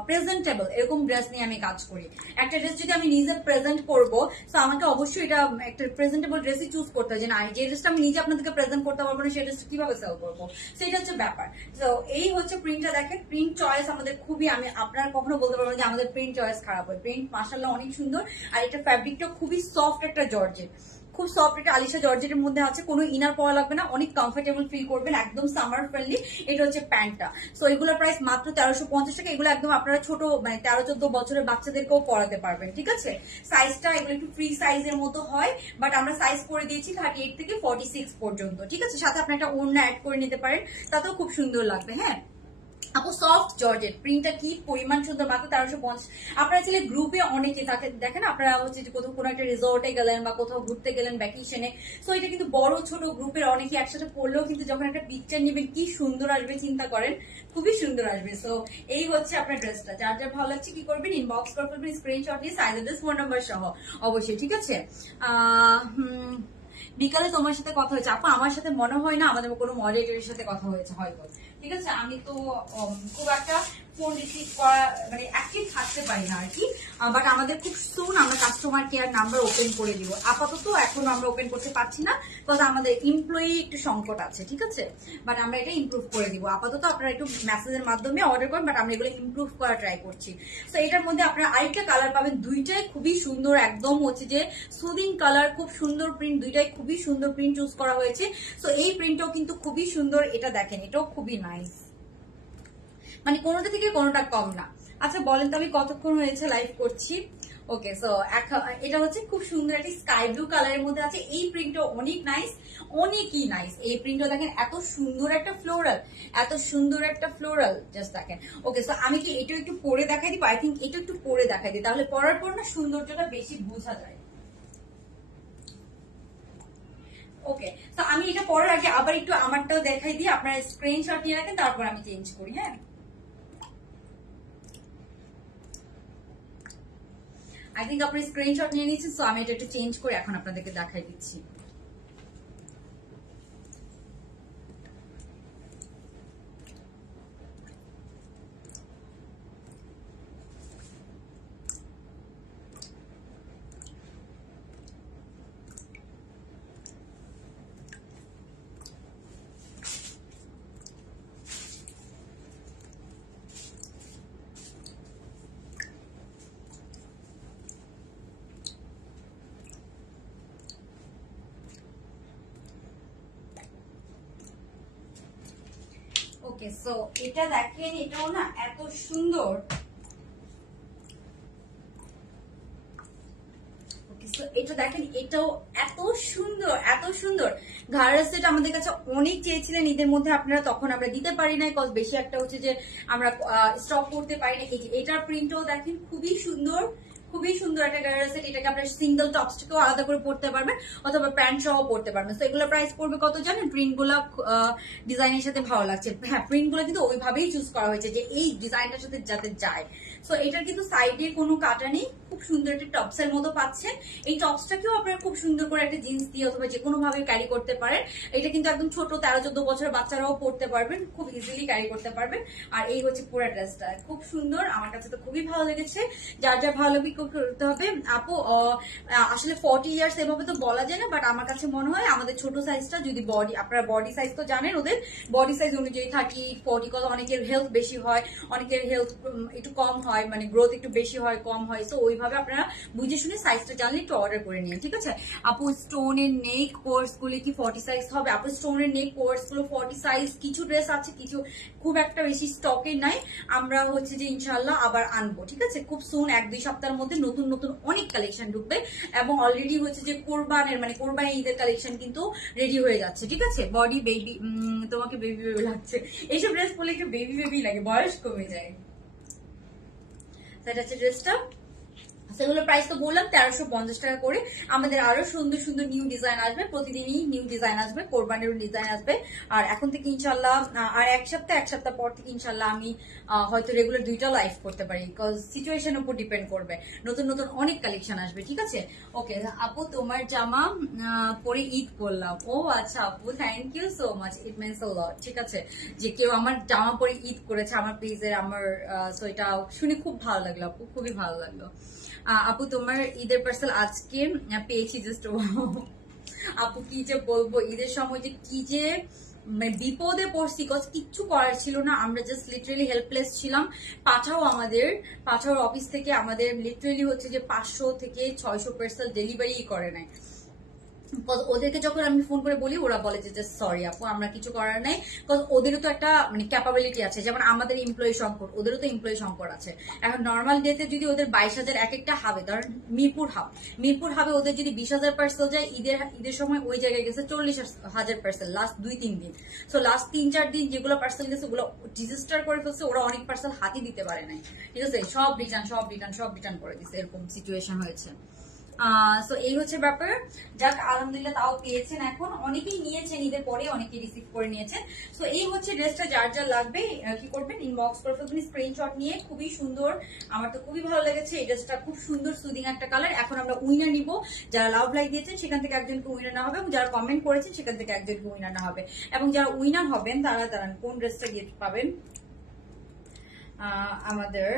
প্রেজেন্টেবল, এরকম ড্রেস নিয়ে আমি কাজ করি। একটা ড্রেস যদি আমি নিজে প্রেজেন্ট করবো, তো আমাকে অবশ্যই এটা একটা প্রেজেন্টেবল ড্রেসই চুজ করতে হয়, যে না যে ড্রেসটা আমি নিজে আপনাদেরকে প্রেজেন্ট করতে পারবো না, সেই ড্রেসটা কিভাবে সেল করবো, সেটা হচ্ছে ব্যাপার। তো এই হচ্ছে প্রিন্টটা দেখেন, প্রিন্ট চয়েস আমাদের খুবই, আমি আপনারা কখনো বলতে পারবেন যে আমাদের প্রিন্ট চয়েস খারাপ হয়। প্রিন্ট মাশাআল্লাহ অনেক সুন্দর। আর এটা ফ্যাব্রিকটা খুবই সফট একটা জর্জেট, খুব সফট একটা আলিশা জর্জেটের মধ্যে আছে, কোনো ইনার পরা লাগবে না, অনেক কমফোর্টেবল ফিল করবেন, একদম সামার ফ্রেন্ডলি। এটা হচ্ছে প্যান্টটা। সো এগুলোর প্রাইস মাত্র 1350 টাকা। এগুলো একদম আপনারা ছোট মানে 13-14 বছরের বাচ্চাদেরকেও পরাতে পারবেন, ঠিক আছে। সাইজটা এগুলো একটু ফ্রি সাইজের মতো হয়, বাট আমরা সাইজ করে দিয়েছি 38 থেকে 46 পর্যন্ত, ঠিক আছে। সাথে আপনি একটা ওড়না অ্যাড করে নিতে পারেন, তাতেও খুব সুন্দর লাগবে। হ্যাঁ আপু সফট জর্জেট, প্রিন্টটা কি পরিমাণ সুন্দর, মাত্র 1350। আপনারা ছেলে গ্রুপে অনেকে থাকে, দেখেন আপনারা হচ্ছে যে কোথাও কোনো একটা রিসোর্টে গেলেন বা কোথাও ঘুরতে গেলেন ভ্যাকেশনে, সো এটা কিন্তু বড় ছোট গ্রুপের অনেকে একসাথে পড়লেও কিন্তু যখন একটা পিকচার নেবেন কি সুন্দর আসবে চিন্তা করেন, খুবই সুন্দর আসবে। সো এই হচ্ছে আপনার ড্রেসটা, যার যার ভালো লাগছে কি করবেন, ইনবক্স করে ফেলবেন স্ক্রিনশট নিয়ে, সাইজ অ্যাড্রেস ফোন নাম্বার সহ অবশ্যই, ঠিক আছে। বিকালে তোমার সাথে কথা হয়েছে আপু, আমার সাথে মনে হয় না, আমাদের কোনো মডারেটরের সাথে কথা হয়েছে হয়তো, ঠিক আছে। আমি তো খুব একটা ফোন রিসিভ করা মানে অ্যাক্টিভ থাকতে পারি না আর কি, বাট আমাদের খুব সুন আমরা কাস্টমার কেয়ার নাম্বার ওপেন করে দিব। আপাতত এখন আমরা ওপেন করতে পারছি না, বিকজ আমাদের এমপ্লয়ি একটু সংকট আছে, ঠিক আছে। বাট আমরা এটা ইমপ্রুভ করে দিব। আপাতত আপনারা একটু মেসেজের মাধ্যমে অর্ডার করেন, বাট আমরা এগুলো ইমপ্রুভ করা ট্রাই করছি। তো এটার মধ্যে আপনারা আরেকটা কালার পাবেন, দুইটাই খুবই সুন্দর, একদম হচ্ছে যে সুদিং কালার, খুব সুন্দর প্রিন্ট, দুইটাই খুবই সুন্দর প্রিন্ট চুজ করা হয়েছে। তো এই প্রিন্টটাও কিন্তু খুবই সুন্দর, এটা দেখেন এটাও খুবই নাইস, মানে কোনোটা থেকে কোনোটা কম না। আচ্ছা বলেন তো আমি কতক্ষণ হয়েছে লাইভ করছি। ওকে সো এটা হচ্ছে খুব সুন্দর একটা স্কাই ব্লু কালারের মধ্যে আছে। এই প্রিন্টটা অনেক নাইস, অনেকই নাইস। এই প্রিন্টটা দেখেন এত সুন্দর একটা ফ্লোরাল, এত সুন্দর একটা ফ্লোরাল, জাস্ট দেখেন। ওকে সো আমি কি এটা একটু পরে দেখাই দিব, আই থিঙ্ক এটা একটু পরে দেখাই দিই, তাহলে পরার পর না সৌন্দর্যটা বেশি বোঝা যায়। ওকে তো আমি এটা পরার আগে আবার একটু আমারটাও দেখাই দিই, আপনারা স্ক্রিনশট নিয়ে রাখেন, তারপর আমি চেঞ্জ করি। হ্যাঁ আই থিঙ্ক আপনি স্ক্রিনশট নিয়ে নিচ্ছেন, সো আমি এটা একটু চেঞ্জ করে এখন আপনাদেরকে দেখাই দিচ্ছি। ওকে সো এটা দেখেন, এটাও না এত সুন্দর। এটা দেখেন এটাও এত সুন্দর, এত সুন্দর। ঘাড়া সেট আমাদের কাছে অনেক চেয়েছিলেন ঈদের মধ্যে আপনারা, তখন আমরা দিতে পারি না, কজ বেশি একটা হচ্ছে যে আমরা স্টক করতে পারি না। এটার প্রিন্টও দেখেন খুবই সুন্দর, খুবই সুন্দর একটা গায়ের সেট। এটাকে আপনার সিঙ্গেল টপসটাকেও আলাদা করে পড়তে পারবেন, অথবা প্যান্ট সহ পড়তে পারবেন। তো এগুলো প্রাইস পড়বে কত জানেন? প্রিন্ট গুলা ডিজাইনের সাথে ভালো লাগছে। হ্যাঁ প্রিন্ট গুলো কিন্তু ওইভাবেই চুজ করা হয়েছে যে এই ডিজাইনটার সাথে যাতে যায়। সো এটার কিন্তু সাইডে কোনো কাটা নেই, খুব সুন্দর একটা টপসের মতো পাচ্ছেন। এই টপসটাকেও আপনারা খুব সুন্দর করে একটা জিন্স দিয়ে অথবা যে কোনো ভাবে ক্যারি করতে পারেন। এটা কিন্তু একদম ছোট 13-14 বছরের বাচ্চারাও পড়তে পারবেন, খুব ইজিলি ক্যারি করতে পারবেন। আর এই হচ্ছে পুরো ড্রেসটা, খুব সুন্দর, আমার কাছে তো খুবই ভালো লেগেছে। যার যার ভালো লাগবে করতে হবে। আপু আসলে 40 ইয়ার্স এভাবে তো বলা যায় না, বাট আমার কাছে মনে হয় আমাদের ছোট সাইজটা যদি বডি, আপনারা বডি সাইজ তো জানেন, ওদের বডি সাইজ অনুযায়ী 30, 40 কত, অনেকের হেলথ বেশি হয়, অনেকের হেলথ একটু কম হয়। হয়, মানে গ্রোথ একটু বেশি হয় কম হয়, তো ওইভাবে আপনারা বুঝে শুনে সাইজটা জানলে একটু অর্ডার করে নিন, ঠিক আছে। আপু স্টোনের নেক কোর্স গুলো কি 40 সাইজ হবে? আপু স্টোনের নেক কোর্স গুলো 40 সাইজ, কিছু ড্রেস আছে, কিছু খুব একটা বেশি স্টকে নাই। আমরা হচ্ছে যে ইনশাল্লাহ আবার আনবো, ঠিক আছে, খুব সুন, 1-2 সপ্তাহের মধ্যে নতুন নতুন অনেক কালেকশন ঢুকবে, এবং অলরেডি হচ্ছে যে কোরবানের মানে কোরবানি ঈদের কালেকশন কিন্তু রেডি হয়ে যাচ্ছে, ঠিক আছে। বডি বেবি, তোমাকে বেবি বেবি লাগছে, এইসব ড্রেস পরলে একটু বেবি বেবি লাগে, বয়স কমে যায়। সেটা হচ্ছে ড্রেসটা, সেগুলো প্রাইস তো বললাম 1350 টাকা করে। আমাদের আরো সুন্দর সুন্দর নিউ ডিজাইন আসবে, প্রতিদিনই নিউ ডিজাইন আসবে, কোরবানির ডিজাইন আসবে। আর এখন থেকে ইনশাল্লাহ আর এক সপ্তাহ পর থেকে ইনশাল্লাহ আমি হয়তো রেগুলার 2টা লাইভ করতে পারি, বিকজ সিচুয়েশনের উপর ডিপেন্ড করবে, নতুন নতুন অনেক কালেকশন আসবে, ঠিক আছে। ওকে আপু, তোমার জামা পরে ঈদ করলাম। ও আচ্ছা আপু, thank you so much, it means a lot, ঠিক আছে, যে কেউ আমার জামা পরে ঈদ করেছে আমার পেজের, আমার সো এটা শুনে খুব ভালো লাগলো আপু, খুবই ভালো লাগলো। আপু তোমার ঈদের পার্সেল আজকে পেয়েছি, জাস্ট আপু কি যে বলবো, ঈদের সময় যে কি যে মানে বিপদে পড়ছি, কিচ্ছু করার ছিল না, আমরা জাস্ট লিটারেলি হেল্পলেস ছিলাম। পাঠাওর অফিস থেকে আমাদের লিটারেলি হচ্ছে যে 500 থেকে 600 পার্সেল ডেলিভারি করে নাই। ওদেরকে যখন আমি ফোন করে বলি, ওরা বলে যে সরি আপু, আমরা কিছু করার নাই, ওদেরও তো একটা মানে ক্যাপাবিলিটি আছে, যেমন আমাদের এমপ্লয়ি সংকট, ওদেরও তো এমপ্লয়ি সংকট আছে। এখন নর্মাল ডেতে যদি ওদের 22,000 এক একটা হাবে, ধরেন মিরপুর হাবে ওদের যদি 20,000 পার্সেল যায়, ঈদের সময় ওই জায়গায় গেছে 40,000 পার্সেল লাস্ট 2-3 দিন। সো লাস্ট 3-4 দিন যেগুলো পার্সেল গেছে ওগুলো ডিজিস্টার করে ফেলছে, ওরা অনেক পার্সেল হাতি দিতে পারে নাই, ঠিক আছে, সব রিটার্ন করে দিচ্ছে, এরকম সিচুয়েশন হয়েছে। সো এই হচ্ছে ব্যাপার। যাক আলহামদুলিল্লাহ, তাও পেয়েছেন, এখন অনেকেই নিয়েছেন, ঈদের পরে অনেকেই রিসিভ করে নিয়েছেন। সো এই হচ্ছে ড্রেসটা, যার যা লাগবে কি করবেন, ইনবক্স করে ফেলবেন স্ক্রিনশট নিয়ে। খুবই সুন্দর, আমার তো খুবই ভালো লেগেছে এই ড্রেসটা, খুব সুন্দর সুদিং একটা কালার। এখন আমরা উইনার নিব, যারা লাভ লাইক দিয়েছেন সেখান থেকে একজনকে উইনার না হবে, এবং যারা কমেন্ট করেছেন সেখান থেকে একজনকে উইনার না হবে, এবং যারা উইনার হবেন তারা দাঁড়ান কোন ড্রেসটা গিফট পাবেন। আমাদের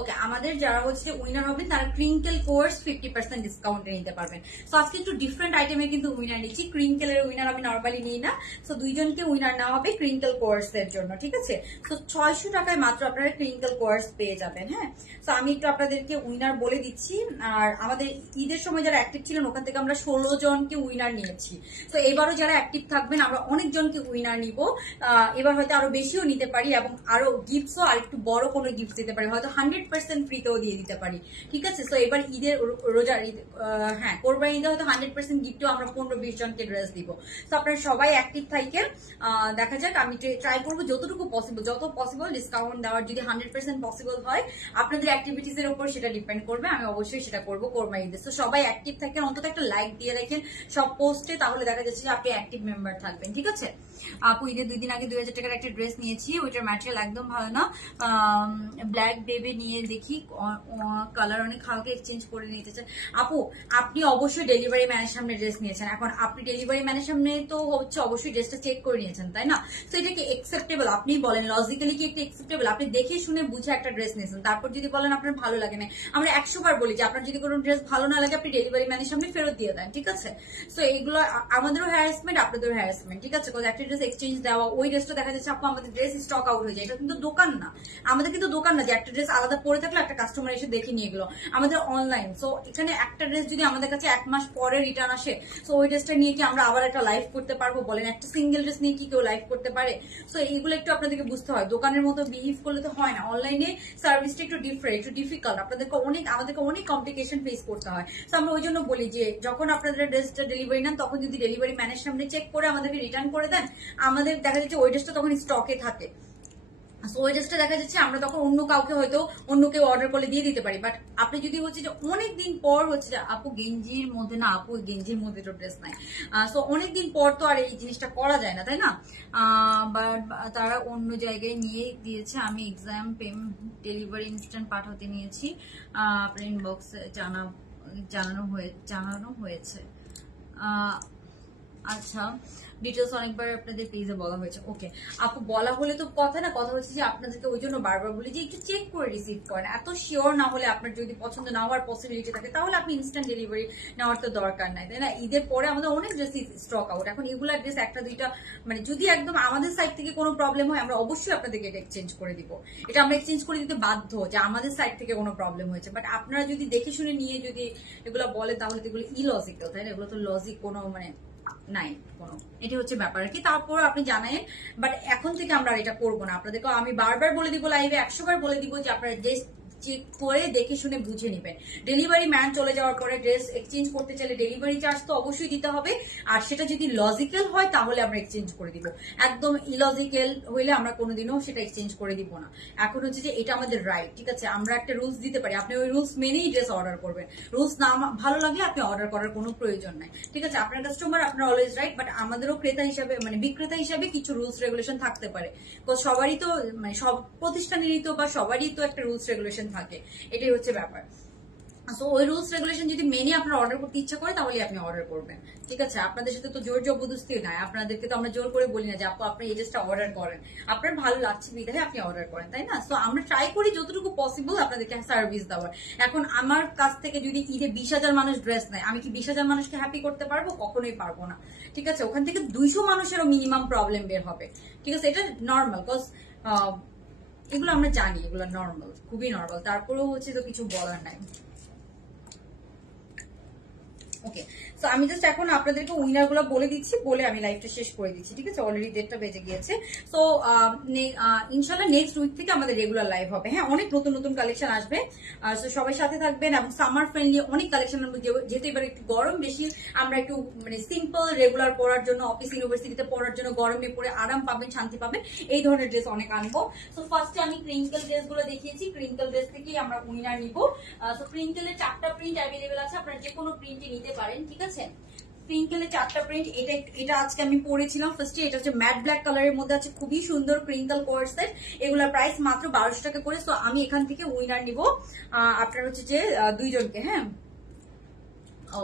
ওকে, আমাদের যারা হচ্ছে উইনার হবেন তারা ক্রিঙ্কেল কোর্স 50% ডিসকাউন্টে নিতে পারবেন। সো আজকে একটু ডিফারেন্ট আইটেমের কিন্তু উইনার নিচ্ছি, ক্রিঙ্কেলের উইনার আমি নর্মালি নিই না। সো দুইজনকে উইনার নেওয়া হবে ক্রিঙ্কেল কোর্স এর জন্য, ঠিক আছে। তো 600 টাকায় মাত্র আপনারা ক্রিঙ্কেল কোর্স পেয়ে যাবেন। হ্যাঁ, তো আমি একটু আপনাদেরকে উইনার বলে দিচ্ছি। আর আমাদের ঈদের সময় যারা অ্যাক্টিভ ছিলেন ওখান থেকে আমরা 16 জনকে উইনার নিয়েছি। তো এবারও যারা অ্যাক্টিভ থাকবেন আমরা অনেকজনকে উইনার নিব, এবার হয়তো আরো বেশিও নিতে পারি, এবং আরো গিফটসও আর একটু বড় কোনো গিফট দিতে পারি, হয়তো 100% ফ্রিতেও দিয়ে দিতে পারি, ঠিক আছে। তো এবার ঈদের রোজার ঈদ, হ্যাঁ কোরবানি ঈদে হয়তো 100% গিফটও আমরা 15-20 জনকে ড্রেস দিব। তো আপনারা সবাই অ্যাক্টিভ থাকেন, দেখা যাক, আমি ট্রাই করবো যতটুকু পসিবল, যত পসিবল ডিসকাউন্ট দেওয়ার, যদি 100% পসিবল হয়, আপনাদের অ্যাক্টিভিটিস এর উপর সেটা ডিপেন্ড করবে, আমি অবশ্যই সেটা করবো কোরবানি ঈদে। তো সবাই অ্যাক্টিভ থাকেন, অন্তত একটা লাইক দিয়ে রাখেন সব পোস্টে, তাহলে দেখা যাচ্ছে যে আপনি অ্যাক্টিভ মেম্বার থাকবেন, ঠিক আছে। আপু ঈদের 2 দিন আগে 2000 টাকার একটা ড্রেস নিয়েছি, ওইটার ম্যাটেরিয়াল একদম ভালো না, ব্ল্যাক বেবি নিয়ে দেখি কালার অনেক হালকা, এক্সচেঞ্জ করে নিতে চান। আপু আপনি অবশ্যই ডেলিভারি ম্যানের সামনে ড্রেস নিয়েছেন, এখন আপনি ডেলিভারি ম্যানের সামনে তো হচ্ছে অবশ্যই ড্রেসটা চেক করে নিয়েছেন, তাই না। তো এটা কি একসেপ্টেবল, আপনি বলেন লজিক্যালি কি একটা একসেপ্টেবল, আপনি দেখে শুনে বুঝে একটা ড্রেস নিয়েছেন, তারপর যদি বলেন আপনার ভালো লাগে না, আমরা 100 বার বলি যে আপনার যদি কোনো ড্রেস ভালো না লাগে আপনি ডেলিভারি ম্যানের সামনে ফেরত দিয়ে দেন, ঠিক আছে। তো এইগুলো আমাদেরও হ্যারাসমেন্ট, আপনাদেরও হ্যারাসমেন্ট, ঠিক আছে। একটা ড্রেস এক্সচেঞ্জ দেওয়া, ওই ড্রেসটা দেখা যাচ্ছে আপু আমাদের ড্রেস স্টক আউট হয়ে যায়, এটা কিন্তু দোকান না, আমাদের কিন্তু দোকান না যে একটা ড্রেস আলাদা পরে থাকলে একটা কাস্টমার এসে দেখে নিয়ে গেলো, আমাদের অনলাইন। সো এখানে একটা ড্রেস যদি আমাদের কাছে 1 মাস পরে রিটার্ন আসে, সো ওই ড্রেসটা নিয়ে কি আমরা আবার একটা লাইভ করতে পারবো বলেন, একটা সিঙ্গেল ড্রেস নিয়ে কি কেউ লাইভ করতে পারে। সো এইগুলো একটু আপনাদেরকে বুঝতে হয়, দোকানের মতো বিহেভ করলে তো হয় না, অনলাইনে সার্ভিসটা একটু ডিফারেন্ট, একটু ডিফিকাল্ট, আমাদেরকে অনেক কমপ্লিকেশন ফেস করতে হয়। তো আমরা ওই জন্য বলি যে যখন আপনাদের ড্রেসটা ডেলিভারি নেন তখন যদি ডেলিভারি ম্যানের সামনে চেক করে আমাদেরকে রিটার্ন করে দেন, আমাদের দেখা যাচ্ছে ওই ড্রেসটা তখন স্টকে থাকে, ওই ড্রেসটা দেখা যাচ্ছে আমরা তখন অন্য কাউকে হয়তো অন্য কেউ অর্ডার করলে দিয়ে দিতে পারি। বাট আপনি যদি হচ্ছে যে অনেকদিন পর হচ্ছে যে আপু গেঞ্জির মধ্যে না, আপু গেঞ্জির মধ্যে তো ড্রেস নাই, সো অনেকদিন পর তো আর এই জিনিসটা করা যায় না, তাই না। বাট তারা অন্য জায়গায় নিয়ে দিয়েছে, আমি এক্সাম ডেলিভারি ইনস্ট্যান্ট পাঠাতে নিয়েছি, আপনার ইনবক্সে জানানো হয়েছে। আচ্ছা, ডিটেলস অনেকবার আপনাদের পেজে বলা হয়েছে। ওকে আপু, বলা হলে তো কথা না, কথা হচ্ছে যে আপনাদেরকে ওই জন্য বারবার বলি যে একটু চেক করে রিসিভ করেন। এত শিওর না হলে, আপনার যদি পছন্দ না হওয়ার পসিবিলিটি থাকে তাহলে আপনি ইনস্ট্যান্ট ডেলিভারি নেওয়ার তো দরকার নাই, তাই না? ঈদের পরে আমাদের অনেক ড্রেস স্টক আউট। এখন এগুলা ড্রেস একটা দুইটা, মানে যদি একদম আমাদের সাইড থেকে কোনো প্রবলেম হয় আমরা অবশ্যই আপনাদেরকে এটা এক্সচেঞ্জ করে দিব। এটা আমরা এক্সচেঞ্জ করে দিতে বাধ্য যে আমাদের সাইড থেকে কোনো প্রবলেম হয়েছে। বাট আপনারা যদি দেখে শুনে নিয়ে যদি এগুলো বলে তাহলে তো এগুলো ইলজিক্যাল, তাই না? এগুলো তো লজিক কোনো মানে নাই কোনো, এটি হচ্ছে ব্যাপার আর কি। তারপর আপনি জানেন, বাট এখন থেকে আমরা এটা করবো না। আপনাদেরকে আমি বারবার বলে দিব, লাইভে 100 বার বলে দিব যে আপনারা ড্রেস চেক করে দেখে শুনে বুঝে নেবেন। ডেলিভারি ম্যান চলে যাওয়ার পরে ড্রেস এক্সচেঞ্জ করতে চাইলে ডেলিভারি চার্জ তো অবশ্যই দিতে হবে। আর সেটা যদি লজিক্যাল হয় তাহলে আমরা এক্সচেঞ্জ করে দিব। একদম ইলজিক্যাল হইলে আমরা কোনোদিনও সেটা এক্সচেঞ্জ করে দিব না। এখন হচ্ছে যে এটা আমাদের রাইট, ঠিক আছে? আমরা একটা রুলস দিতে পারি, আপনি ওই রুলস মেনেই ড্রেস অর্ডার করবেন। রুলস না ভালো লাগলে আপনি অর্ডার করার কোনো প্রয়োজন নাই, ঠিক আছে? আপনার কাস্টমার, আপনার অলওয়েজ রাইট। বাট আমাদেরও ক্রেতা হিসাবে, মানে বিক্রেতা হিসাবে কিছু রুলস রেগুলেশন থাকতে পারে। সবারই তো, মানে সব প্রতিষ্ঠানেরই তো বা সবারই তো একটা রুলস রেগুলেশন থাকে, এটাই হচ্ছে ব্যাপার। সো ওই রুলস রেগুলেশন যদি মেনে আপনার অর্ডার করতে ইচ্ছা করে তাহলে আপনি অর্ডার করবেন, ঠিক আছে? আপনাদের সাথে তো জোর জবরদস্তি নাই, আপনাদেরকে তো আমরা জোর করে বলি না যে আপু আপনি এই ড্রেসটা অর্ডার করেন, আপনার ভালো লাগছে বিধায় আপনি অর্ডার করেন, তাই না? সো আমরা ট্রাই করি যতটুকু পসিবল আপনাদেরকে সার্ভিস দেওয়ার। এখন আমার কাছ থেকে যদি ঈদে 20,000 মানুষ ড্রেস নেয়, আমি কি 20,000 মানুষকে হ্যাপি করতে পারবো? কখনোই পারবো না, ঠিক আছে? ওখান থেকে 200 মানুষেরও মিনিমাম প্রবলেম বের হবে, ঠিক আছে? এটা নর্মাল, বিকজ এগুলো আমরা জানি, এগুলো নর্মাল, খুবই নর্মাল। তারপরেও হচ্ছে তো কিছু বলার নাই। ওকে, সো আমি জাস্ট এখন আপনাদেরকে উইনার গুলো বলে দিচ্ছি, বলে আমি লাইভটা শেষ করে দিচ্ছি, ঠিক আছে? অলরেডি 1:30টা বেজে গিয়েছে। সো ইনশাল্লাহ নেক্সট উইক থেকে আমাদের রেগুলার লাইভ হবে। হ্যাঁ, অনেক নতুন নতুন কালেকশন আসবে, সো সবাই সাথে থাকবেন। এবং সামার ফ্রেন্ডলি অনেক কালেকশন, যেহেতু এবার একটু গরম বেশি, আমরা একটু মানে সিম্পল রেগুলার পরার জন্য, অফিস ইউনিভার্সিটিতে পরার জন্য গরমে পরে আরাম পাবেন, শান্তি পাবেন, এই ধরনের ড্রেস অনেক আনবো। সো ফার্স্টে আমি ক্রিঙ্কেল ড্রেস গুলো দেখিয়েছি, ক্রিঙ্কেল ড্রেস থেকেই আমরা উইনার নিব। সো ক্রিঙ্কেলের 4টা প্রিন্ট অ্যাভেলেবেল আছে, আপনারা যে কোনো প্রিন্টই নিতে পারেন, ঠিক আছে? ক্রিঙ্কেলের 4টা প্রিন্ট, এটা আজকে আমি পরেছিলাম ফার্স্টে। এটা হচ্ছে ম্যাট ব্ল্যাক কালারের মধ্যে আছে, খুবই সুন্দর ক্রিঙ্কেল কোয়ার সেট। এগুলোর প্রাইস মাত্র 1200 টাকা করে। সো আমি এখান থেকে উইনার নিব আপনার হচ্ছে যে 2 জনকে। হ্যাঁ,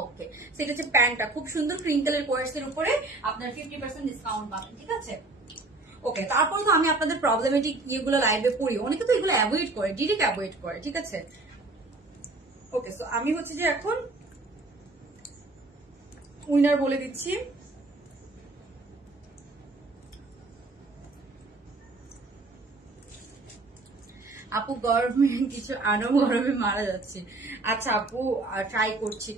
ওকে, সেটা হচ্ছে প্যান্টটা খুব সুন্দর ক্রিঙ্কেলের কোয়ার্স এর উপরে আপনার 50% ডিসকাউন্ট পাবেন, ঠিক আছে? ওকে, তারপরে তো আমি আপনাদের প্রবলেমেটিক ইয়েগুলো লাইভে পড়ি, অনেকে তো এগুলো অ্যাভয়েড করে, ডিরেক্ট অ্যাভয়েড করে, ঠিক আছে? ওকে, সো আমি হচ্ছে যে এখন উইনার বলে দিচ্ছি। আপু গরমে কিছু আনো, গরমে মারা যাচ্ছে। আচ্ছা আপু, ট্রাই করছি।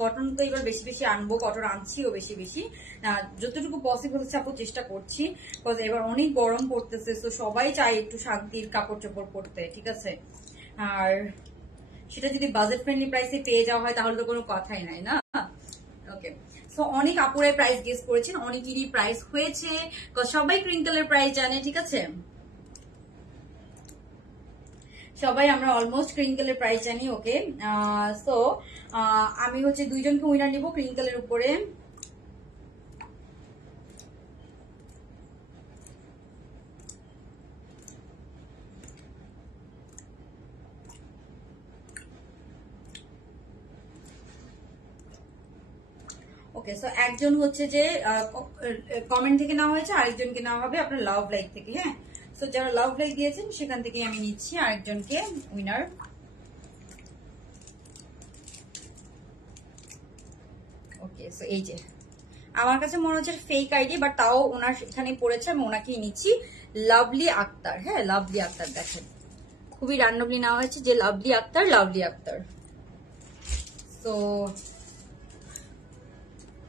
কটন তো এবার বেশি বেশি আনবো, কটন আনছিও বেশি বেশি, যতটুকু পসিবল হচ্ছে আপু চেষ্টা করছি। এবার অনেক গরম পড়তেছে, তো সবাই চায় একটু শান্তির কাপড় চোপড় পরতে, ঠিক আছে? আর সেটা যদি বাজেট ফ্রেন্ডলি প্রাইসে পেয়ে যাওয়া হয় তাহলে তো কোনো কথাই নাই, না? ওকে, সো অনেক আপুরাই প্রাইস গেস করেছেন, অনেকেরই প্রাইস হয়েছে, সবাই ক্রিঙ্কেলের প্রাইস জানে, ঠিক আছে? সবাই আমরা অলমোস্ট ক্রিঙ্কেলের প্রাইস জানি। ওকে, সো আমি হচ্ছে 2 জনকে উইনার নিব ক্রিঙ্কেলের উপরে। ওকে, সো একজন হচ্ছে যে কমেন্ট থেকে নেওয়া হয়েছে, আরেকজনকে নেওয়া হবে আপনার লাভ লাইক থেকে। হ্যাঁ, সো যারা লাভ লাইক দিয়েছেন সেখান থেকে আমি নিচ্ছি আরেকজনকে উইনার। ওকে, সো এই যে আমার কাছে মনে হচ্ছে ফেক আইডি, বাট তাও ওনার এখানে পড়েছে, আমি ওনাকেই নিচ্ছি, লাভলি আক্তার। হ্যাঁ, লাভলি আক্তার, দেখেন খুবই র্যান্ডমলি নেওয়া হয়েছে যে লাভলি আক্তার। সো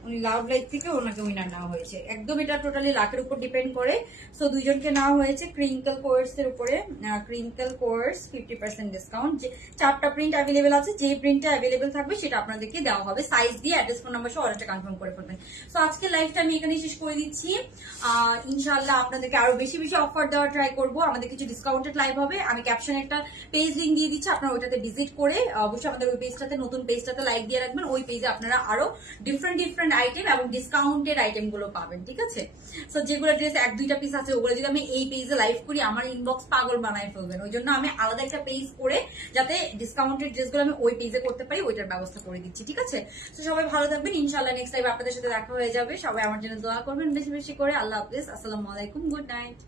উনি লাভ লাইফ থেকে ওনাকে উইনার নেওয়া হয়েছে। একদম এটা টোটালি লাখের উপর ডিপেন্ড করে। সো 2 জনকে নেওয়া হয়েছে ক্রিঙ্কেল কোর্স এর উপরে। Crinkle course 50% discount. যে 4টা প্রিন্ট অ্যাভেলেবেল আছে, যে প্রিন্টটা অ্যাভেলেবেল থাকবে সেটা আপনাদেরকে দেওয়া হবে, সাইজ দিয়ে অ্যাড্রেস ফোন নাম্বার সহ অর্ডারটা কনফার্ম করে ফেলবেন। সো আজকে লাইভটা আমি এখানেই শেষ করে দিচ্ছি। ইনশাআল্লাহ আপনাদেরকে আরো বেশি বেশি অফার দেওয়ার ট্রাই করবো। আমাদের কিছু ডিসকাউন্টেড লাইভ হবে, আমি ক্যাপশনে একটা পেজ লিংক দিয়ে দিচ্ছি, আপনারা ওইটাতে ভিজিট করে অবশ্যই আমাদের ওই পেজটাতে, নতুন পেজটাতে লাইক দিয়ে রাখবেন। ওই পেজে আপনারা আরো ডিফারেন্ট আইটেম এবং ডিসকাউন্টেড আইটেম গুলো পাবেন, ঠিক আছে? সো যেগুলো ড্রেস 1-2টা পিস আছে ওগুলো যদি আমি এই পেজে লাইভ করি আমার ইনবক্স পাগল বানায় ফেলবেন। ওই জন্য আমি আলাদা একটা পেজ করে যাতে ডিসকাউন্টেড ড্রেসগুলো আমি ওই পেজে করতে পারি ওইটার ব্যবস্থা করে দিচ্ছি, ঠিক আছে? তো সবাই ভালো থাকবেন, ইনশাআল্লাহ নেক্সট টাইম আপনাদের সাথে দেখা হয়ে যাবে। সবাই আমার জন্য দোয়া করবেন বেশি বেশি করে। আল্লাহ হাফেজ, আসসালামু আলাইকুম, গুড নাইট।